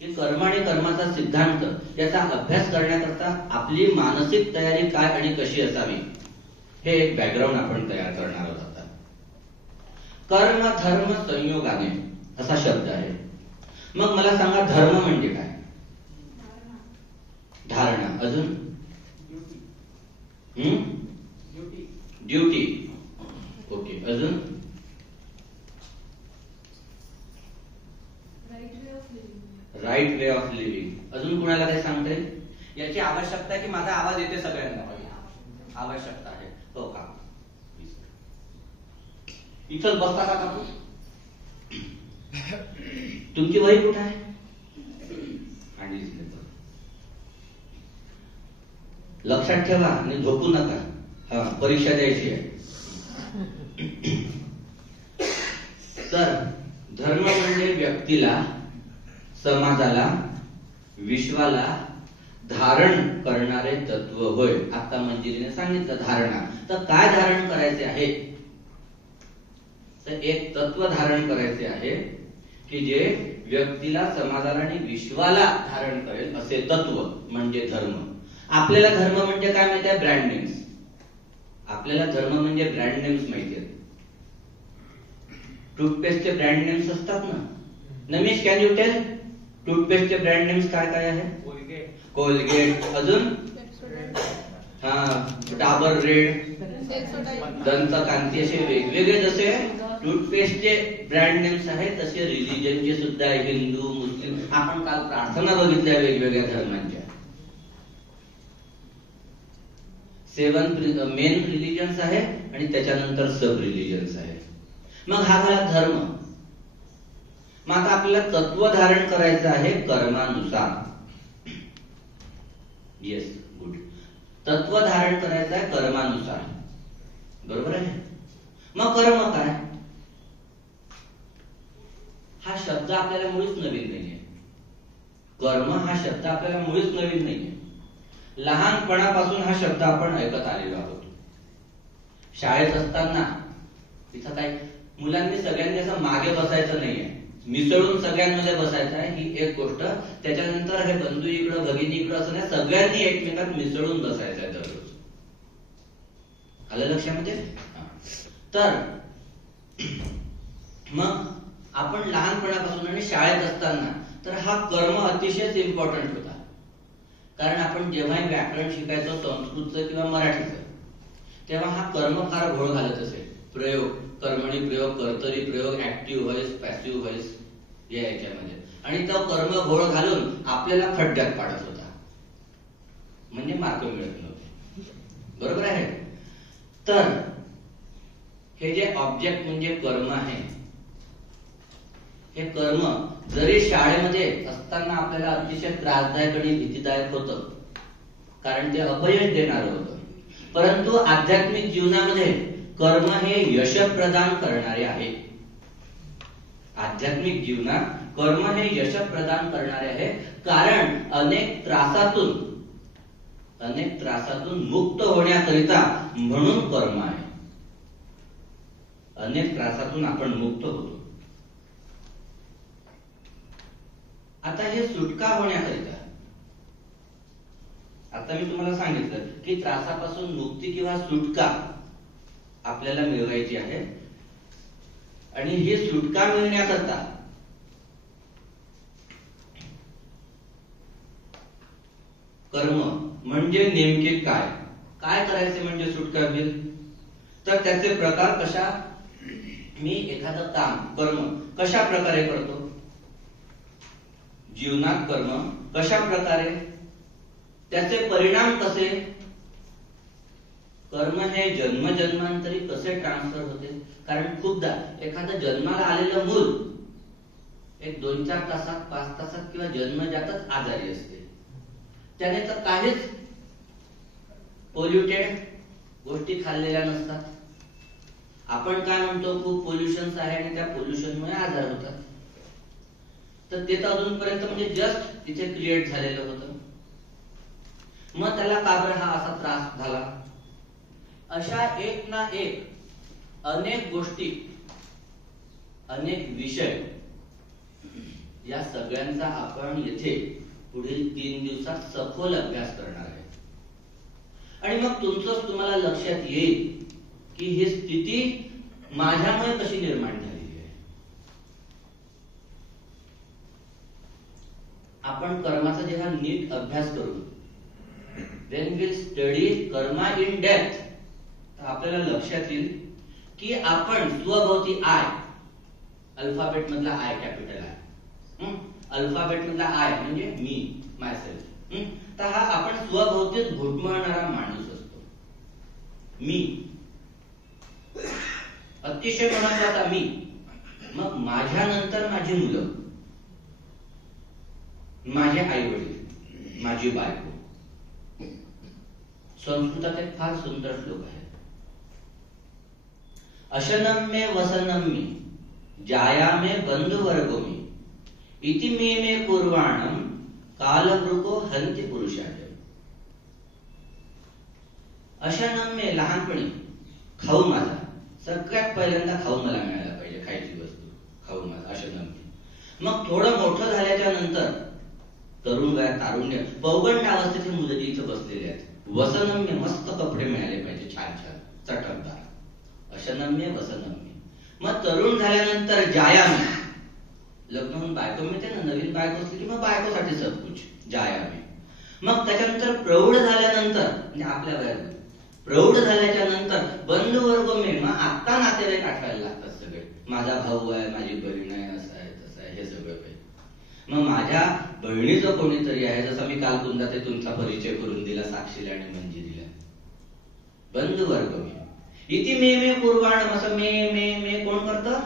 की कर्म आणि कर्माचा सिद्धांत याचा अभ्यास करण्याकरता आपली मानसिक तयारी काय आणि कशी असावी हे एक बॅकग्राऊंड आपण तयार करणार आहोत. आता कर्म धर्म संयोगाने असा शब्द आहे. मग मला सांगा, धर्म म्हणजे काय? धारणा. अजून ड्युटी. ओके. अजून राईट वे ऑफ लिव्हिंग. अजून कुणाला काय सांगता येईल? याची आवश्यकता आहे की माझा आवाज येते सगळ्यांना? आवश्यकता आहे. हो का? इथं बसता का काकू? तुमची वही कुठे आहे? आणि लक्षात ठेवा आणि झोपू नका. हा, परीक्षा द्यायची आहे. तर धर्म म्हणजे व्यक्तीला, समाजाला, विश्वाला धारण करणारे तत्व होय. आता मंजिरीने सांगितलं धारणा. तर काय धारण करायचे आहे? तर एक तत्व धारण करायचे आहे की जे व्यक्तीला, समाजाला आणि विश्वाला धारण करेल असे तत्व म्हणजे धर्म. आपल्याला धर्म म्हणजे काय माहिती आहे? Brand names. आपल्याला धर्म म्हणजे ब्रँड नेम्स माहिती आहेत. टूथपेस्टचे ब्रँड नेम्स असतात ना. नमेश, कॅन यू टेल टूथपेस्टचे ब्रँड नेम्स काय काय आहे? कोलगेट. अजून डाबर रेड, दंतकांती, असे वेगवेगळे जसे टूथपेस्टचे ब्रँड नेम्स आहेत तसे रिलिजनचे सुद्धा आहे. हिंदू, मुस्लिम. आपण काल प्रार्थना बघितल्या वेगवेगळ्या धर्मांच्या. 7 मेन रिलिजन्स आहे आणि त्याच्यानंतर सब रिलिजन्स आहे. मग हा झाला धर्म. मग आता आपल्याला तत्व धारण करायचं आहे कर्मानुसार. Yes, good. तत्व धारण करायचं आहे कर्मानुसार. बरोबर आहे. मग कर्म काय? हा शब्द आपल्याला मुळीच नवीन नाहीये. कर्म हा शब्द आपल्याला मुळीच नवीन नाहीये. लहानपणापासून हा शब्द आपण ऐकत आलेलो आहोत. शाळेत असताना तिथं काय मुलांनी सगळ्यांनी असं मागे बसायचं नाहीये, मिसळून सगळ्यांमध्ये बसायचं आहे ही एक गोष्ट. त्याच्यानंतर हे बंधू इकडं, भगिनी इकडं असं नाही, सगळ्यांनी एकमेकात मिसळून बसायचं आहे दररोज. आलं लक्षामध्ये? तर मग आपण लहानपणापासून आणि शाळेत असताना तर हा कर्म अतिशय इम्पॉर्टंट होता. कारण आपण जेव्हाही व्याकरण शिकायचो संस्कृतचं किंवा मराठीचं, तेव्हा हा कर्म फार घोळ घालत असेल. प्रयोग, कर्मणी प्रयोग, कर्तरी प्रयोग, ऍक्टिव्ह व्हॉइस, पॅसिव्ह व्हॉइस या याच्यामध्ये. आणि तो कर्म घोळ घालून आपल्याला खड्ड्यात पाडत होता, म्हणजे मार्क मिळत नव्हते. बरोबर आहे. तर हे जे ऑब्जेक्ट म्हणजे कर्म आहे, हे कर्म जरी शाळेमध्ये असताना आपल्याला अतिशय त्रासदायक आणि भीतीदायक होतं, कारण ते अपयश देणारं होतं, परंतु आध्यात्मिक जीवनामध्ये कर्म हे यश प्रदान करणारे आहे. आध्यात्मिक जीवनात कर्म हे यश प्रदान करणारे आहे. कारण अनेक त्रासातून मुक्त होण्याकरिता म्हणून कर्म आहे. अनेक त्रासातून आपण मुक्त होतो. आता हे सुटका होण्याकरिता, आता मी तुम्हाला सांगितलं की त्रासापासून मुक्ती किंवा सुटका आपल्याला मिळवायची आहे. आणि ही सुटका मिळण्याकरता कर्म म्हणजे नेमके काय काय करायचे म्हणजे सुटका होईल? तर त्याचे प्रकार कशा, मी एखादं काम कर्म कशा प्रकारे करतो, जीवनात कर्म कशा प्रकारे, त्याचे परिणाम कसे, कर्म हे जन्मजन्मांतरी कसे ट्रान्सफर होते. कारण खूपदा एखादं जन्माला आलेलं मूल एक 2-4 तासात, 5 तासात किंवा जन्मजातच आजारी असते. त्याने तर काहीच पोल्युटेड गोष्टी खाल्लेल्या नसतात. आपण काय म्हणतो, खूप पोल्युशन आहे आणि त्या पोल्युशनमुळे आजार होतात. तर ते तर अजूनपर्यंत म्हणजे जस्ट तिथे क्रिएट झालेलं होतं. मग त्याला का बरं हा असा त्रास झाला? अशा एक ना एक अनेक गोष्टी, अनेक विषय या सगळ्यांचा आपण येथे पुढील 3 दिवसात सखोल अभ्यास करणार आहे. आणि मग तुम्हाला लक्षात येईल की ही स्थिती माझ्यामुळे कशी निर्माण झालेली आहे. आपण कर्माचा जेव्हा नीट अभ्यास करू, when we study Karma in depth, तर आपल्याला लक्षात येईल की आपण स्वभोवती आय, अल्फाबेट मधला आय, कॅपिटल आय, अल्फाबेट मधला आय म्हणजे मी, मायसेल्फ, तर हा आपण स्वभोवतीच घुटमळणारा माणूस असतो. मी अतिशय महत्वाचा मी. मग माझ्यानंतर माझी मुलं, माझे आई वडील, माझी बायको. संस्कृतात एक फार सुंदर श्लोक आहे. अशनं मे वसनं मे जाया मे बंधुवर्गो मे इति मे कुर्वाणं कालवृको हन्ति पुरुषाय. अशनं मे, लहानपणी खाऊ माझा, सगळ्यात पहिल्यांदा खाऊ मला मिळायला पाहिजे, खायची वस्तू, खाऊ माझा, अशनं मे. मग थोडं मोठं झाल्याच्या नंतर तरुण वयात, तारुण्य, पौगंड अवस्थेचे मुलं जी इथं बसलेले आहेत, वसनम्य, मस्त कपडे मिळाले पाहिजे, छान छान चटकदार, अशनम्य वसनम्य. मग तरुण झाल्यानंतर जायाम्य, लग्न होऊन बायको मिळते ना, नवीन बायको असली की मग बायकोसाठी सबकुछ, जायाम्य. मग त्याच्यानंतर प्रौढ झाल्यानंतर, म्हणजे आपल्या वयात प्रौढ झाल्याच्या नंतर बंधुवर्ग मे, मग आता नातेवाईक आठवायला लागतात सगळे, माझा भाऊ आहे, माझी बहीण आहे, असं आहे तसं आहे, हे सगळं काही. मग माझ्या बहिणीचं कोणीतरी आहे, जसं मी काल तुमचा ते तुमचा परिचय करून दिला, साक्षीला आणि मंजिरीला. बंधुवर्ग मे इति मे कुर्वाणं, असं मे कोण करतं?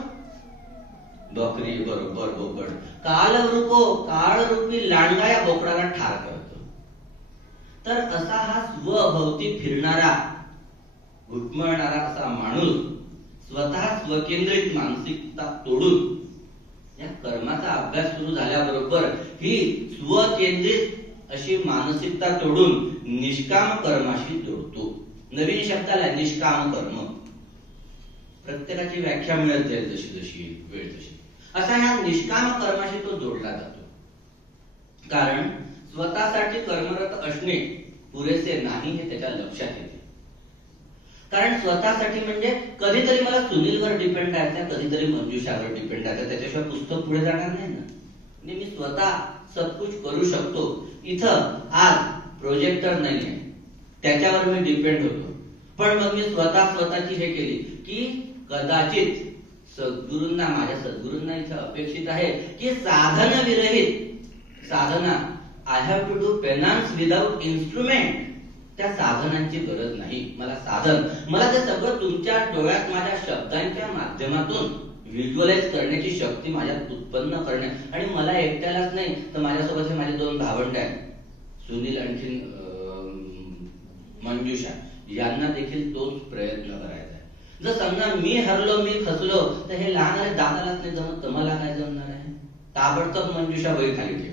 बकरी, बरोबर, बोकड. कालवृको, काळरूपी लांडगा या बोकडाला ठार करतो. तर असा हा स्वभोवती फिरणारा, घुटमळणारा असा माणूस स्वतः स्वकेंद्रित मानसिकता तोडून, या कर्माचा अभ्यास सुरू झाल्याबरोबर ही स्वकेंद्रित अशी मानसिकता तोडून निष्काम कर्माशी जोडतो. नवीन शब्दाला निष्काम कर्म. प्रत्येकाची व्याख्या मिळत जाईल जशी जशी वेळ तशी. असा ह्या निष्काम कर्माशी तो जोडला जातो. कारण स्वतःसाठी कर्मरत असणे पुरेसे नाही हे त्याच्या लक्षात येते. कारण स्वतःसाठी म्हणजे कधीतरी मला सुनीलवर डिपेंड राहायचं, कधीतरी मंजुषावर डिपेंड राहायचं, त्याच्याशिवाय पुस्तक पुढे जाणार नाही ना. म्हणजे मी स्वतः सबकुछ करू शकतो. इथं आज प्रोजेक्टर नाहीये, त्याच्यावर मी डिपेंड होतो. पण मग मी स्वतःची हे केली की कदाचित सद्गुरूंना, माझ्या सद्गुरूंना इथं अपेक्षित आहे की साधन विरहित, साधना, I have to do penance without instrument, त्या साधनांची गरज नाही. मला साधन, मला ते सगळं तुमच्या डोळ्यात माझ्या शब्दांच्या माध्यमातून व्हिज्युअलाइज करण्याची शक्ती माझ्यात उत्पन्न करणे. आणि मला एकट्यालाच नाही तर माझ्यासोबत हे माझे 2 भावंड आहेत, सुनील आणखी मंजुषा, यांना देखील तोच प्रयत्न करायचा आहे. जर समजा मी हरलो, मी फसलो, तर हे लहान दादालाच नाही जमत, तर मला काय जमणार आहे? ताबडतोब मंजुषा वही खाली ठेवेल.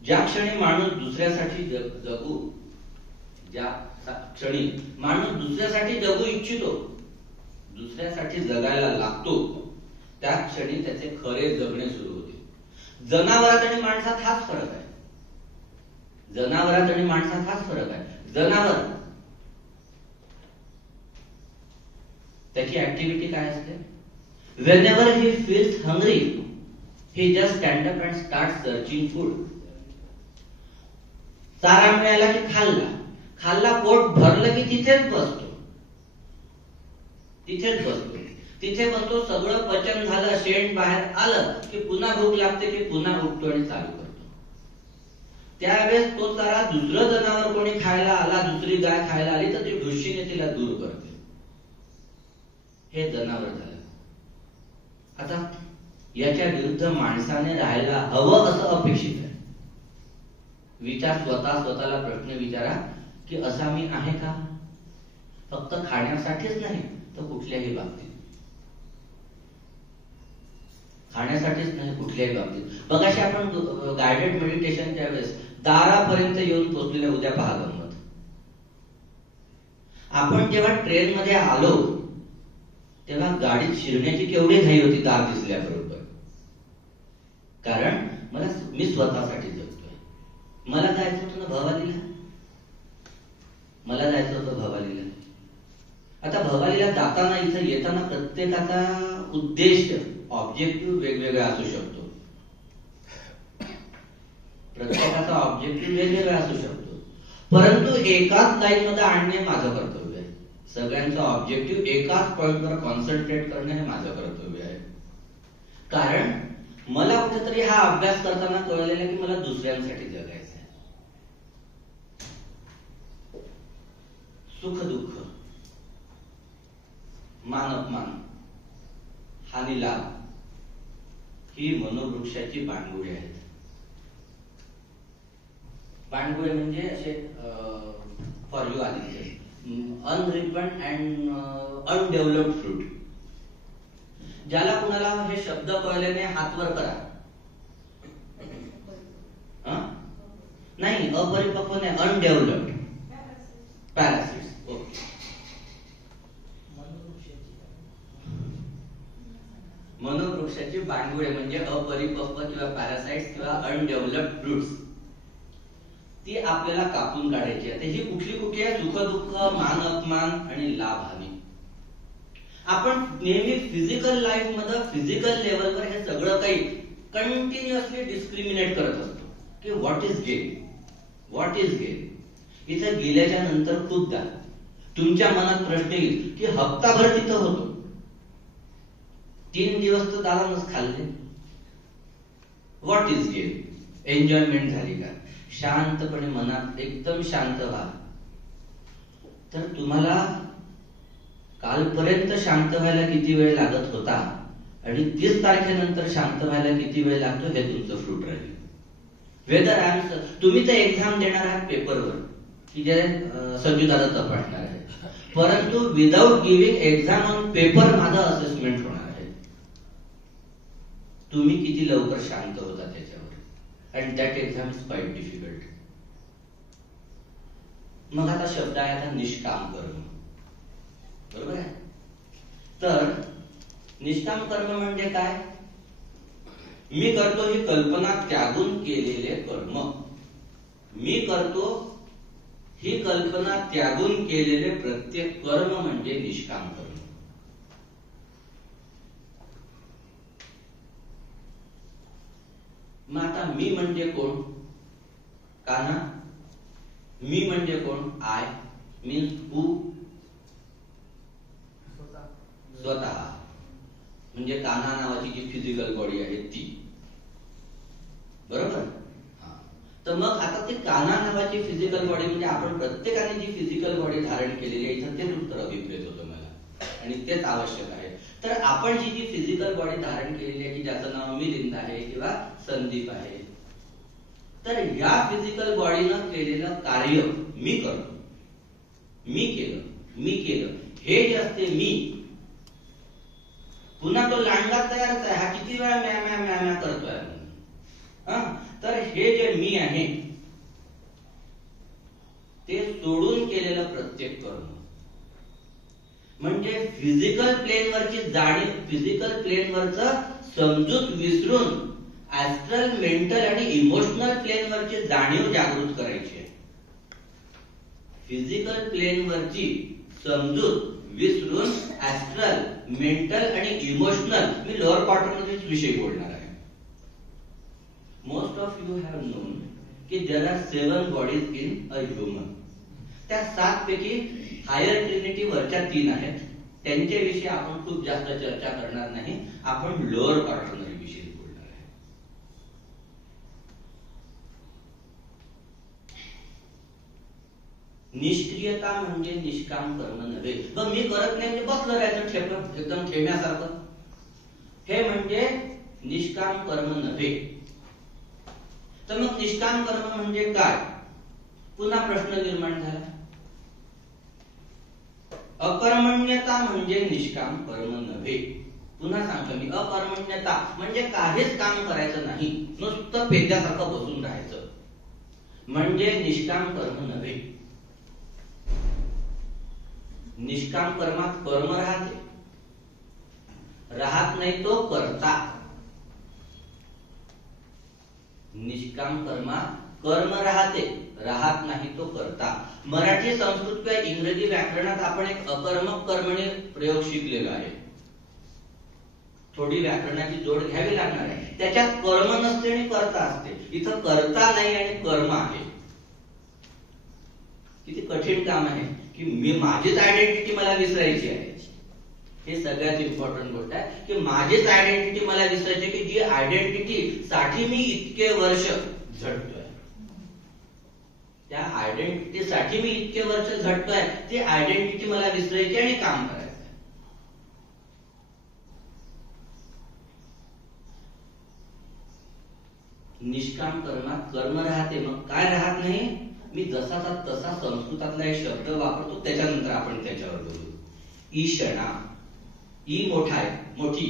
ज्या क्षणी माणूस दुसऱ्यासाठी जगू, ज्या क्षणी माणूस दुसऱ्यासाठी जगू इच्छितो, दुसऱ्यासाठी जगायला लागतो, त्या क्षणी त्याचे खरे जगणे सुरू होते. जनावरात आणि माणसात हाच फरक आहे. जनावरात आणि माणसात हाच फरक आहे. जनावर त्याची ऍक्टिव्हिटी काय असते? Whenever he feels hungry, he just stand up and start searching food. चारा मिळाला की खाल्ला, पोट भरलं की तिथेच बसतो, तिथे बसतो. सगळं पचन झालं, शेण बाहेर आलं की पुन्हा भूक लागते की पुन्हा उठतो आणि चालू करतो. त्यावेळेस तो चारा दुसरं जनावर कोणी खायला आला, दुसरी गाय खायला आली तर ती ढुशीने तिला दूर करते. हे जनावर झालं. आता याच्या विरुद्ध माणसाने राहायला हवं असं अपेक्षित आहे. विचार, स्वतःला प्रश्न विचारा की असा मी आहे का? फक्त खाण्यासाठीच नाही तर कुठल्याही बाबतीत. खाण्यासाठीच नाही कुठल्याही बाबतीत. बघाशी आपण गायडेड मेडिटेशनच्या वेळेस दारापर्यंत येऊन पोहोचलेल्या, उद्या पहा गंमत. आपण जेव्हा ट्रेन मध्ये आलो तेव्हा गाडीत शिरण्याची केवढी घाई होती दार दिसल्याबरोबर. कारण मी स्वतःसाठी जगतोय. मला जायचं होतं ना भवालीला, मला जायचं होतं भवालीला. आता भवालीला जाताना इथं येताना प्रत्येकाचा उद्देश ऑब्जेक्टिव्ह वेगवेगळा असू शकतो. प्रत्येकाचा ऑब्जेक्टिव्ह वेगवेगळा असू शकतो, परंतु एकाच लाईन मध्ये आणणे माझं कर्तव्य आहे. सगळ्यांचा ऑब्जेक्टिव्ह एकाच पॉइंटवर कॉन्सन्ट्रेट करणे हे माझं कर्तव्य आहे. कारण मला कुठेतरी हा अभ्यास करताना कळलेला की मला दुसऱ्यांसाठी जगायचं आहे. सुख दुःख, मान अपमान, हानी लाभ ही मनोवृक्षाची बांडगुळे आहेत. बांडगुळे म्हणजे असे for you Aditya, unripen and undeveloped fruit. ज्याला कुणाला हे शब्द कळले नाही हात वर करा. नाही, अपरिपक्व नाही, अनडेव्हलप्ड पॅरासिट्स. ओके. मनोवृक्षाची बांडगुळे म्हणजे अपरिपक्व किंवा पॅरासाइट्स किंवा अनडेव्हलप्ड फ्रूट्स, ती आपल्याला कापून काढायची आहे. ही कुठली आहे? सुख दुःख, मान अपमान आणि लाभ हानी. आपण नेहमी फिजिकल लाईफ मध्ये फिजिकल लेवलवर हे सगळं काही कंटिन्युअसली डिस्क्रिमिनेट करत असतो की what is gain, what is gain. इथं गेल्याच्या नंतर खूपदा तुमच्या मनात प्रश्न येईल की हप्ताभर तिथं होतो, 3 दिवस तर दारानच खाल्ले, व्हॉट इज गेन. एन्जॉयमेंट झाली का? शांतपणे मनात एकदम शांत व्हा. तर तुम्हाला कालपर्यंत शांत व्हायला किती वेळ लागत होता आणि 30 तारखेनंतर शांत व्हायला किती वेळ लागतो हे तुमचं फ्रूट राहील. वेदर आन्सर तुम्ही तर एक्झाम देणार आहात पेपरवर की जे संजू दादा तपासणार आहे, परंतु without giving exam on paper माझं असेसमेंट होणार आहे. तुम्ही किती लवकर शांत होता त्याच्यावर. And that exam is quite difficult. मग आता शब्द आहे आता निष्काम कर्म, बरोबर आहे. तर निष्काम कर्म म्हणजे काय? मी करतो ही कल्पना त्यागून केलेले कर्म. मी करतो ही कल्पना त्यागून केलेले प्रत्येक कर्म म्हणजे निष्काम कर्म. मग आता मी म्हणजे कोण? कान्हा. मी म्हणजे कोण? आय मीन्स हू, स्वतः. म्हणजे कान्हा नावाची जी फिजिकल बॉडी आहे ती, बरोबर. तर मग आता ती कान्हा नावाची फिजिकल बॉडी म्हणजे आपण प्रत्येकाने जी फिजिकल बॉडी धारण केलेली आहे, इथं तेच उत्तर अभिप्रेत होतं मला आणि तेच आवश्यक आहे. तर आपण जी फिजिकल बॉडी धारण केलेली आहे की ज्याचं नाव मिलिंद आहे किंवा संदीप आहे, तर या फिजिकल बॉडीनं केलेलं कार्य मी करतो. मी केलं हे जे असते मी. पुन्हा तो लांडगा तयारच आहे, हा किती वेळा म्या म्या म्या म्या करतोय. तर हे जे मी आहे ते सोडून केलेलं प्रत्येक कर्म म्हणजे फिजिकल प्लेनवरची जाणीव, फिजिकल प्लेनवरचं समजूत विसरून ऍस्ट्रल, मेंटल आणि इमोशनल प्लेनवरची जाणीव जागृत करायची आहे. फिजिकल प्लेनवरची समजूत विसरून ऍस्ट्रल, मेंटल आणि इमोशनल, मी लोअर क्वार्टरमध्येच विषय बोलणार आहे. Most of you have known की there are 7 bodies in a human. त्या 7 पैकी हायर ट्रिनिटी वरच्या 3 आहेत, त्यांच्याविषयी आपण खूप जास्त चर्चा करणार नाही. आपण लोअर क्वार्टरनरी विषयी बोलणार आहे. निष्क्रियता म्हणजे निष्काम कर्म नव्हे. मग मी करत नाही म्हणजे बसलं राहायचं ठेपलं एकदम ठेम्यासारखं, हे म्हणजे निष्काम कर्म नव्हे. तर मग निष्काम कर्म म्हणजे काय? पुन्हा प्रश्न निर्माण झाला. अकर्मण्यता म्हणजे निष्काम कर्म नव्हे. पुन्हा सांगतो मी, अकर्मण्यता म्हणजे काहीच काम करायचं नाही, नुसतं पेद्यासारखं बसून राहायचं म्हणजे निष्काम कर्म नव्हे. निष्काम कर्मात कर्म राहते, राहत नाही तो करता. निष्काम कर्मात कर्म राहते, राहत नाही तो करता. मराठी, संस्कृत किंवा इंग्रजी व्याकरणात आपण एक अकर्मक कर्मणी प्रयोग शिकलेला आहे. थोडी व्याकरणाची जोड घ्यावी लागणार आहे. त्याच्यात कर्म नसते आणि कर्ता असते. इथं कर्ता नाही आणि कर्म आहे. किती कठीण काम आहे की मी माझीच आयडेंटिटी मला विसरायची आहे. हे सगळ्यात इम्पॉर्टंट गोष्ट आहे की माझीच आयडेंटिटी मला विसरायची, की जी आयडेंटिटी साठी मी इतके वर्ष झटतोय, त्या आयडेंटिटी साठी मी इतके वर्ष झटतोय, ती आयडेंटिटी मला विसरायची आणि काम करायचं. निष्काम कर्मात कर्म राहते, मग काय राहत नाही? मी जसाचा तसा संस्कृतातला एक शब्द वापरतो, त्याच्यानंतर आपण त्याच्यावर बोलू. ईशणा, ई मोठा आहे, मोठी,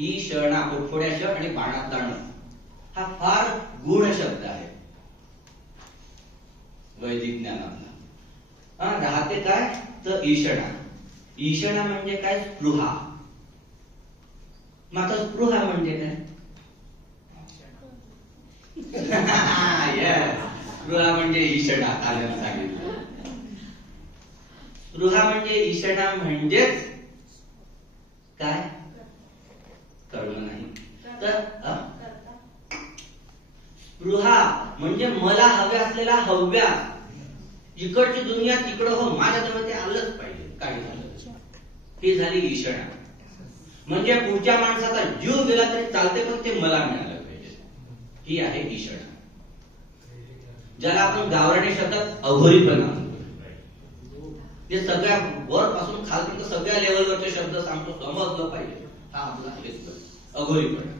ईशणा मोठ्या श आणि बाणात दाण, हा फार गूढ शब्द आहे वैदिक ज्ञानातला. राहते काय तर ईशणा. ईशणा म्हणजे काय? स्पृहा. मग आता स्पृहा म्हणजे काय? स्पृहा म्हणजे ईशणा. आलं सांगितलं. स्पृहा म्हणजे ईशणा म्हणजेच काय? कर्म नाही तर स्पृहा म्हणजे मला हव्या असलेला हव्या, इकडची दुनिया तिकडं हो, माझ्याजवळ ते आलंच पाहिजे, काही झालं. ही झाली ईशणा. म्हणजे पुढच्या माणसाचा जीव गेला तरी चालते, पण ते मला मिळालं पाहिजे. ही आहे ईशणा, ज्याला आपण गावराणी शब्दात अघोरीपणा म्हणतो. ते सगळ्या वर पासून खालपर्यंत सगळ्या लेवलवरचे शब्द सांगतो, समजलं पाहिजे. हा आपला अघोरीपणा,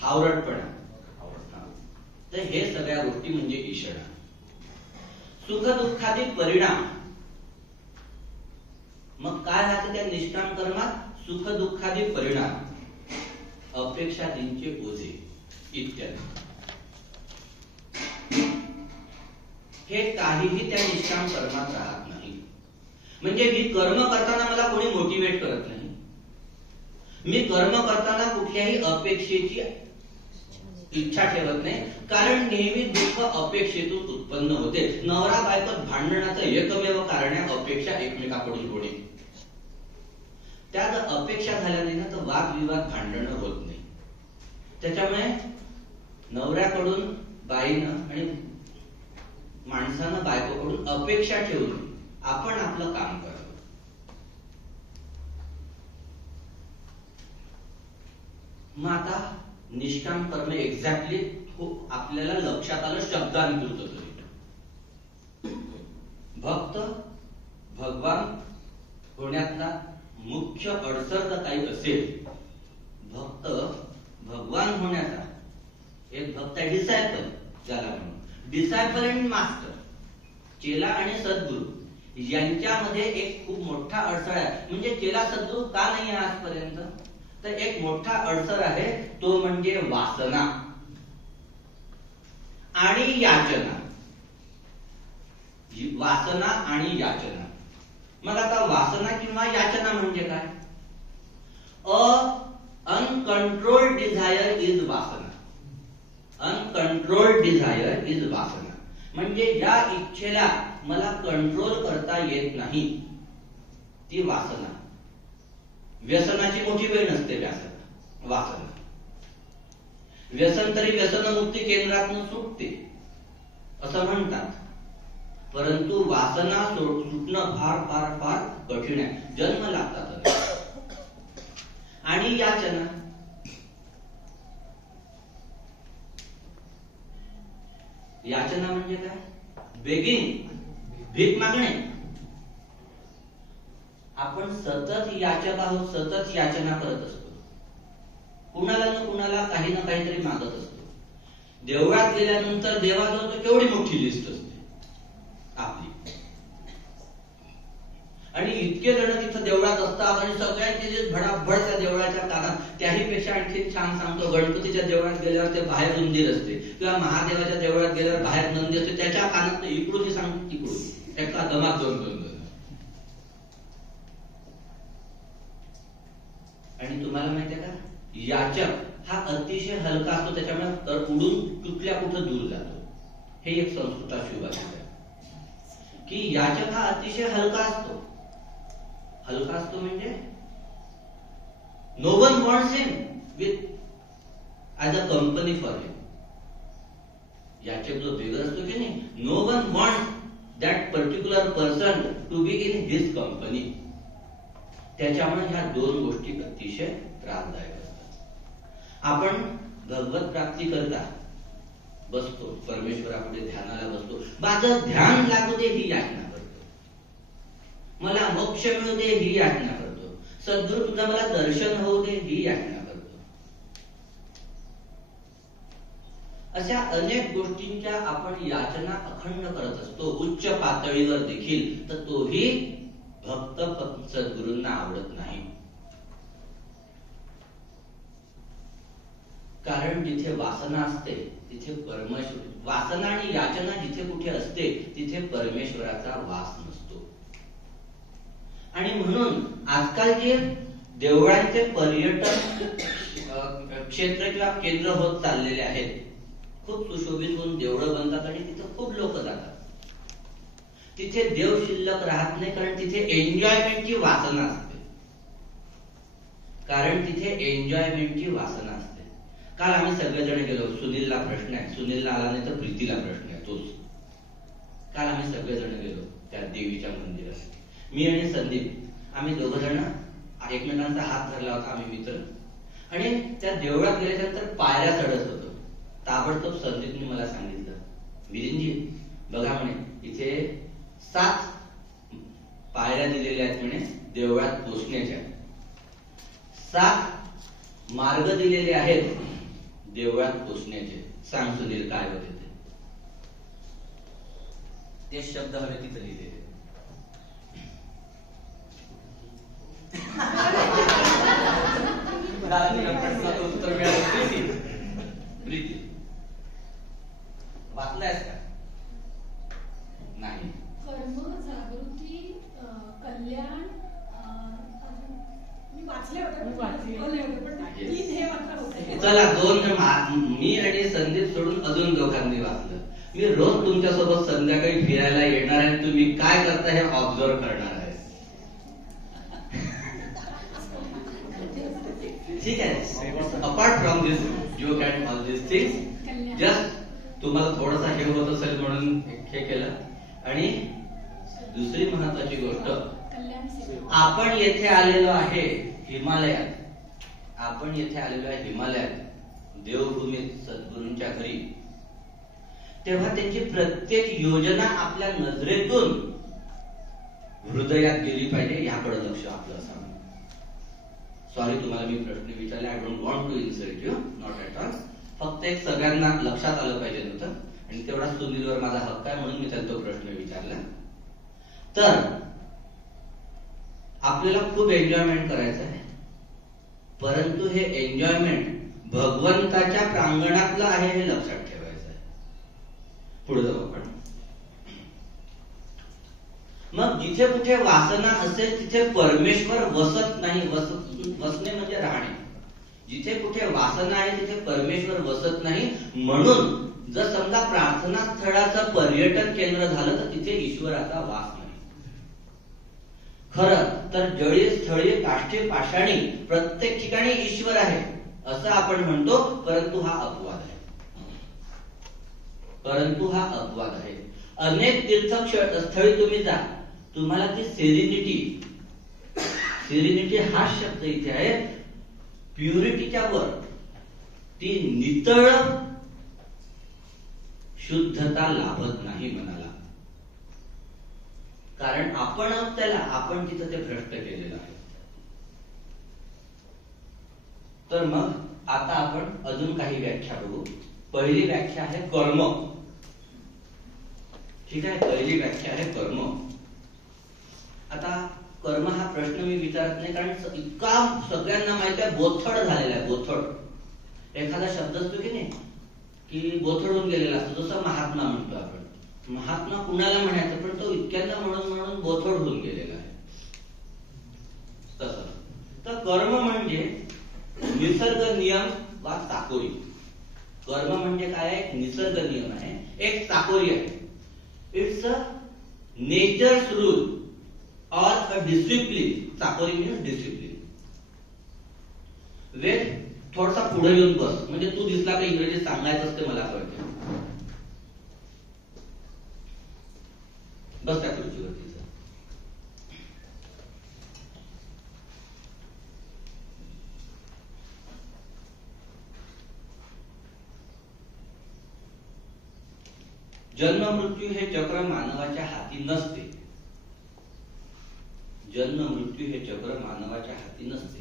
हावरटपणा. तर हे सगळ्या गोष्टी म्हणजे ईशणा. सुख दुःखादी परिणाम. मग काय राहतं त्या निष्काम कर्मात? सुख दुःखादी परिणाम, अपेक्षादींचे ओझे इत्यादी. हे काहीही त्या निष्काम कर्मात राहत नाही. म्हणजे मी कर्म करताना मला कोणी मोटिवेट करत नाही. मी कर्म करताना कुठल्याही अपेक्षेची इच्छा ठेवत नाही, कारण नेहमी दुःख अपेक्षेतून उत्पन्न होते. नवरा बायकोत भांडणाचं एकमेव कारण आहे अपेक्षा एकमेकाकडून होणे. त्यात अपेक्षा झाल्या नाही ना तर वादविवाद भांडणं होत नाही. त्याच्यामुळे नवऱ्याकडून बाईनं आणि माणसानं बायकोकडून अपेक्षा ठेवून आपण आपलं काम करावं. मग आता निष्काम कर्म एक्झॅक्टली आपल्याला लक्षात आलं शब्दांकृत करीत. भक्त भगवान होण्यातला मुख्य अडचण जर काही असेल, भक्त भगवान होण्याचा एक भक्त आहे डिसायपल, ज्याला म्हणून डिसायपल अँड मास्टर, चेला आणि सद्गुरू यांच्यामध्ये एक खूप मोठा अडसर आहे. म्हणजे चेला सद्गुरू का नाही आहे आजपर्यंत? तर एक मोठा अडसर आहे, तो म्हणजे वासना आणि याचना. वासना आणि याचना. मग आता वासना किंवा याचना म्हणजे काय? अनकंट्रोल्ड डिझायर इज वासना. अनकंट्रोल्ड डिझायर इज वासना. म्हणजे ज्या इच्छेला मला कंट्रोल करता येत नाही ती वासना. व्यसनाची मोठी वेळ नसते वासना. व्यसन तरी व्यसनमुक्ती केंद्रातून सुटते असं म्हणतात, परंतु वासना सुटणं फार फार फार कठीण आहे. जन्म लागतात. आणि याचना, याचना म्हणजे काय? बेगिंग, भीक मागणे. आपण सतत याचक आहोत, सतत याचना करत असतो. कुणाला ना कुणाला काही ना काहीतरी मागत असतो. देवळात गेल्यानंतर देवाजवळ तर केवढी मोठी लिस्ट असते आपली, आणि इतके जण तिथं देवळात असतात आणि सगळ्यांची जे भडाभड त्या देवळाच्या कानात. त्याहीपेक्षा आणखी छान सांगतो, गणपतीच्या देवळात गेल्यावर ते बाहेर उंदीर असते, किंवा महादेवाच्या देवळात गेल्यावर बाहेर नंदी असते. त्याच्या कानात इकडून सांगतो तिकडून एका दमात दोन. आणि तुम्हाला माहितीये का, याचक हा अतिशय हलका असतो, त्याच्यामुळे उडून कुठल्या कुठं दूर जातो. हे एक संस्कृतात शिवभाषित आहे की याचक हा अतिशय हलका असतो. हलका असतो म्हणजे no one wants him with as a company for him. याचक जो बिगर असतो की नाही, no one wants that particular person to be in his company. त्याच्यामुळे ह्या दोन गोष्टी अतिशय त्रासदायक असतात. आपण भगवत प्राप्ती करता बसतो, परमेश्वरापुढे ध्यानाला बसतो, माझं ध्यान लागू दे ही याचना करतो, मला मोक्ष मिळू दे ही याचना करतो, सद्गुरु तुझं मला दर्शन होऊ दे ही याचना करतो. अशा अनेक गोष्टींच्या आपण याचना अखंड करत असतो, उच्च पातळीवर देखील. तर तोही भक्त सद्गुरूंना आवडत नाही. कारण जिथे वासना असते तिथे परमेश्वर, वासना आणि याचना जिथे कुठे असते तिथे परमेश्वराचा वास नसतो. आणि म्हणून आजकाल जे देवळांचे पर्यटन क्षेत्र किंवा केंद्र होत चाललेले आहेत, खूप सुशोभित होऊन देवळं बनतात आणि तिथे खूप लोक जातात. तिथे देव शिल्लक राहत नाही, कारण तिथे एन्जॉयमेंटची वासना असते. कारण तिथे एन्जॉयमेंटची वासना असते. काल आम्ही सगळेजण गेलो. सुनीलला प्रश्न आहे, सुनीलला आला नाही तर प्रीतीला प्रश्न आहे तोच. काल आम्ही सगळेजण गेलो त्या देवीच्या मंदिरात. मी आणि संदीप आम्ही दोघ जण एकमेकांचा हात धरला होता, आम्ही मित्र. आणि त्या देवळात गेल्यानंतर पायऱ्या चढत होतो. ताबडतोब संदीपने मला सांगितलं, मिलिंदजी बघा म्हणे इथे 7 पायऱ्या दिलेल्या आहेत म्हणे देवळात पोचण्याच्या. 7 मार्ग दिलेले आहेत देवळात पोचण्याचे. सांग सुनील काय होते ते शब्द हवे तिथे लिहिलेले. उत्तर मिळालं प्रीती. वाचलायस का? नाही. कर्म, जागृती, कल्याण, मी वाचले होते पण 3 हे मात्र होते. चला 2 मी आणि संदीप सोडून अजून दोघांनी वाचलं. मी रोज तुमच्यासोबत संध्याकाळी फिरायला येणार आहे, तुम्ही काय करता हे ऑब्झर्व करणार आहे. ठीक आहे. Apart from this joke and all this things, just तुम्हाला थोडासा हे होत असेल म्हणून हे केलं. आणि दुसरी महत्वाची गोष्ट, आपण येथे आलेलो आहे हिमालयात. आपण येथे आलेलो आहे हिमालयात, देवभूमीत, सद्गुरूंच्या घरी. तेव्हा त्यांची प्रत्येक योजना आपल्या नजरेतून हृदयात गेली पाहिजे, याकडे लक्ष आपलं असावं. सॉरी तुम्हाला मी प्रश्न विचारले, I don't want to insult you, not at all. फक्त एक सगळ्यांना लक्षात आलं पाहिजे नव्हतं, आणि तेवढा सुनीलवर माझा हक्क आहे म्हणून मी त्याला तो प्रश्न विचारला. तर आपल्याला खूप एन्जॉयमेंट करायचं आहे, परंतु हे एन्जॉयमेंट भगवंताच्या प्रांगणातलं आहे हे लक्षात ठेवायचं आहे. पुढे जाऊ आपण. मग जिथे कुठे वासना असेल तिथे परमेश्वर वसत नाही. वसणे म्हणजे राहणे. जिथे कुठे वासना आहे तिथे परमेश्वर वसत नाही. म्हणून जर समजा प्रार्थना स्थळाचं पर्यटन केंद्र झालं तर तिथे ईश्वराचा वास नाही. खरं तर जळी स्थळी काष्ठी पाषाणी प्रत्येक ठिकाणी ईश्वर आहे असं आपण म्हणतो, परंतु हा अपवाद आहे. परंतु हा अपवाद आहे. अनेक तीर्थस्थळी तुम्ही जा, तुम्हाला ती सेरिनिटी, सेरिनिटी हा शब्द इथे आहे, प्युरिटीच्या वर ती नितळ शुद्धता लाभत नाही मनाला. कारण आपण तिथं ते भ्रष्ट केलेलं आहे. तर मग आता आपण अजून काही व्याख्या बघू. पहिली व्याख्या आहे कर्म. ठीक आहे, पहिली व्याख्या आहे कर्म. आता कर्म हा प्रश्न मी विचारत नाही, कारण इतका सगळ्यांना माहिती आहे, बोथड झालेला आहे. बोथड एखादा शब्द असतो की नाही, की बोथडून गेलेला असतो. जसं महात्मा म्हणतो आपण, महात्मा कुणाला म्हणायचं, पण तो इतक्यांना म्हणून बोथड होऊन गेलेला आहे. तसं तर कर्म म्हणजे निसर्ग नियम वा चाकोरी. कर्म म्हणजे काय? एक निसर्ग नियम आहे, एक चाकोरी आहे. It's a natures rule or a discipline. Chakori means discipline. वेद थोडासा पुढे येऊन बस, म्हणजे तू दिसला का इंग्रजी सांगायचं असते मला कळते. बस त्या खुर्चीवरती. जन्म मृत्यू हे चक्र मानवाच्या हाती नसते. जन्म मृत्यू हे चक्र मानवाच्या हाती नसते,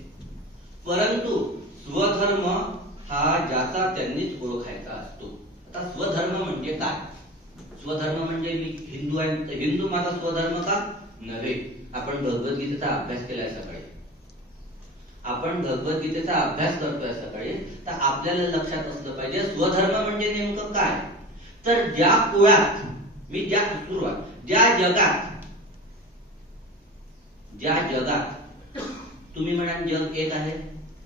परंतु स्वधर्म हा ज्याचा त्यांनीच ओळखायचा असतो. आता स्वधर्म म्हणजे काय? स्वधर्म म्हणजे मी हिंदू आहे, हिंदू माझा स्वधर्म का नव्हे. आपण भगवद्गीतेचा अभ्यास केलाय सकाळी, आपण भगवद्गीतेचा अभ्यास करतोय सकाळी, तर आपल्याला लक्षात असलं पाहिजे स्वधर्म म्हणजे नेमकं काय. तर ज्या कुळात मी ज्या जगात तुम्ही म्हणाल जग एक आहे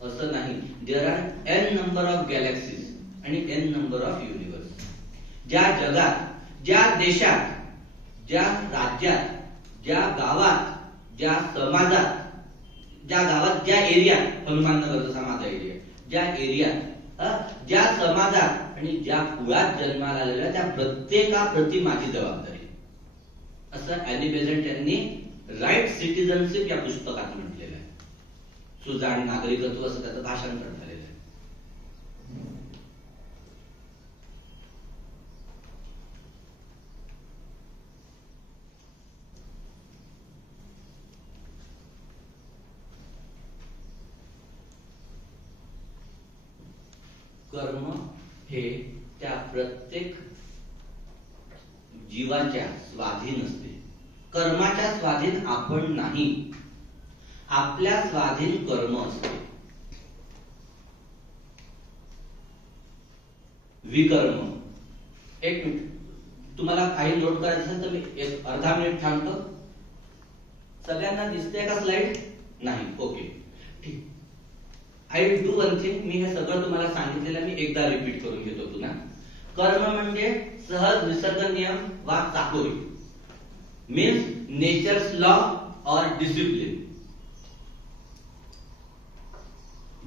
असं नाही. There are N number of galaxies आणि एन नंबर ऑफ युनिवर्स. ज्या जगात, ज्या देशात, ज्या राज्यात, ज्या गावात, ज्या समाजात, ज्या एरियात, हनुमाननगर जसा माझा एरिया, ज्या एरियात, ज्या समाजात आणि ज्या कुळात जन्माला आलेल्या त्या प्रत्येकाप्रती माझी जबाबदारी, असं ॲनी बेझंट यांनी राईट सिटिझनशिप या पुस्तकात म्हटलेलं आहे. सुजाण नागरिकत्व असं त्याचं भाषांतर झालेलं आहे. कर्म हे त्या प्रत्येक जीवाच्या स्वाधीन असते. कर्माच्या स्वाधीन आपण नाही, आपल्या स्वाधीन कर्म असते. विकर्म. एक मिनिट, तुम्हाला काही नोट करायचं असेल तर मी एक अर्धा मिनिट थांबतो. सगळ्यांना दिसते का स्लाइड? नाही. ओके, ठीक. I will do one thing. मी हे सगळं तुम्हाला सांगितलेलं मी एकदा रिपीट करून घेतो पुन्हा. कर्म म्हणजे सहज निसर्ग नियम वा चाकोरी, मीन्स नेचर्स लॉ और डिसिप्लिन.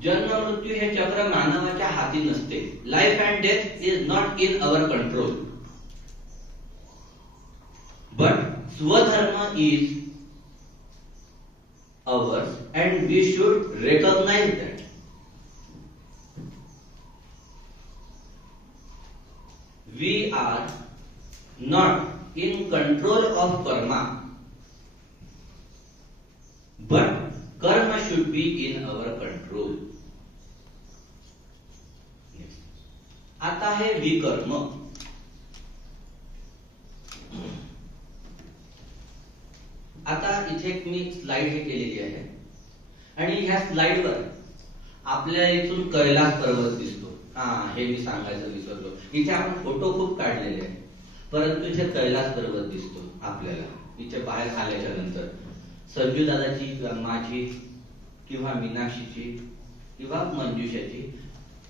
जन्म मृत्यू हे चक्र मानवाच्या हाती नसते. Life and death is not in our control, but स्वधर्म is ours and we should recognize that. We are not in control of karma, but karma should be in our control. आता है विकर्म. आता इथे मी स्लाइड हे केलेली आहे आणि ह्या स्लाइडवर आपल्या इथून कैलास पर्वत दिसतो. हे मी सांगायचं विसरलो. इथे आपण फोटो खूप काढलेले आहेत, परंतु इथे कैलास पर्वत दिसतो आपल्याला. इथे बाहेर आल्याच्या नंतर संजू दादाची किंवा माझी किंवा मीनाक्षीची किंवा मंजुषाची,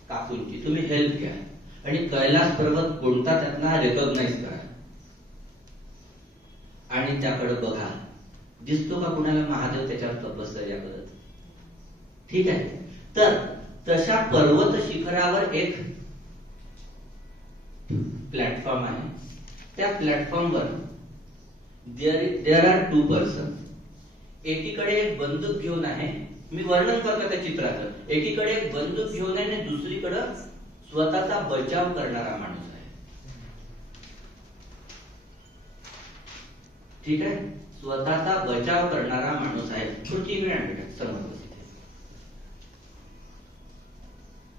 काकूंची तुम्ही हेल्प घ्या आणि कैलास पर्वत कोणता त्यांना रेकॉग्नाइज करा आणि त्याकडे बघा. दिसतो का कुणाला महादेव त्याच्यावर तपश्चर्या करत? ठीक आहे. तर तशा पर्वत शिखरावर एक प्लॅटफॉर्म आहे. त्या प्लॅटफॉर्मवर देअर आर टू पर्सन. एकीकडे एक बंदूक घेऊन आहे, मी वर्णन करतो त्या चित्राचं. एकीकडे एक बंदूक घेऊन आहे आणि दुसरीकडे स्वतःचा बचाव करणारा माणूस आहे. ठीक आहे, स्वतःचा बचाव करणारा माणूस आहे. पुढची वेळ समोर.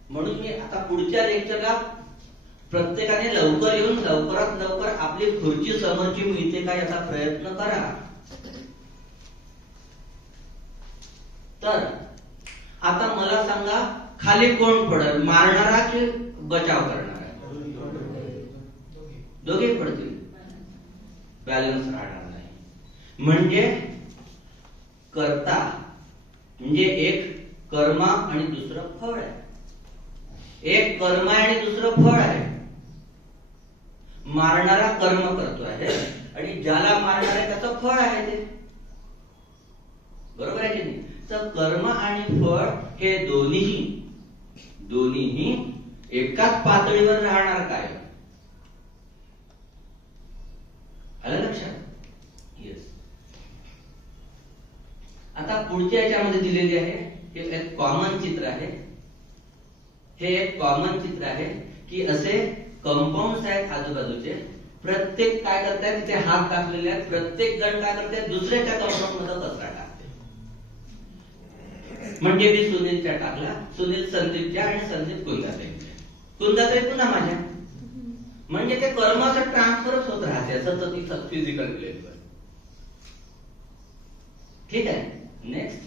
म्हणून मी आता पुढच्या लेक्चरला प्रत्येकाने लवकर येऊन लवकरात लवकर आपली खुर्ची समोरची मिळते का याचा प्रयत्न करा. तर आता मला सांगा, खाली कोण पडेल, मारणारा की बचाव करणारा? दोघे पडतील, बॅलन्स राहणार नाही. म्हणजे करता म्हणजे एक कर्म आणि दुसरं फळ आहे. एक कर्म आहे आणि दुसरं फळ आहे. मारणारा कर्म करतो आहे आणि ज्याला मारणार आहे त्याचं फळ आहे ते. बरोबर आहे की नाही? तर कर्म आणि फळ हे दोन्हीही एकाच पातळीवर राहणार काय? आलं लक्षात? येस. आता पुढच्या याच्यामध्ये दिलेली आहे, हे एक कॉमन चित्र आहे. हे एक कॉमन चित्र आहे की असे कंपाऊंड आहेत आजूबाजूचे. प्रत्येक काय करतायत, तिथे हात टाकलेले आहेत. प्रत्येक जण काय करतायत, दुसऱ्याच्या कंपाऊंड मध्ये कचरा टाकते. म्हणजे मी सुनीलच्या टाकला, सुनील संदीपच्या आणि संदीप कुंदाताईच्या, कुंदाताई पुन्हा माझ्या. म्हणजे ते कर्माचं ट्रान्सफरच होत राहते सतत फिजिकल प्लेनवर. ठीक आहे. नेक्स्ट.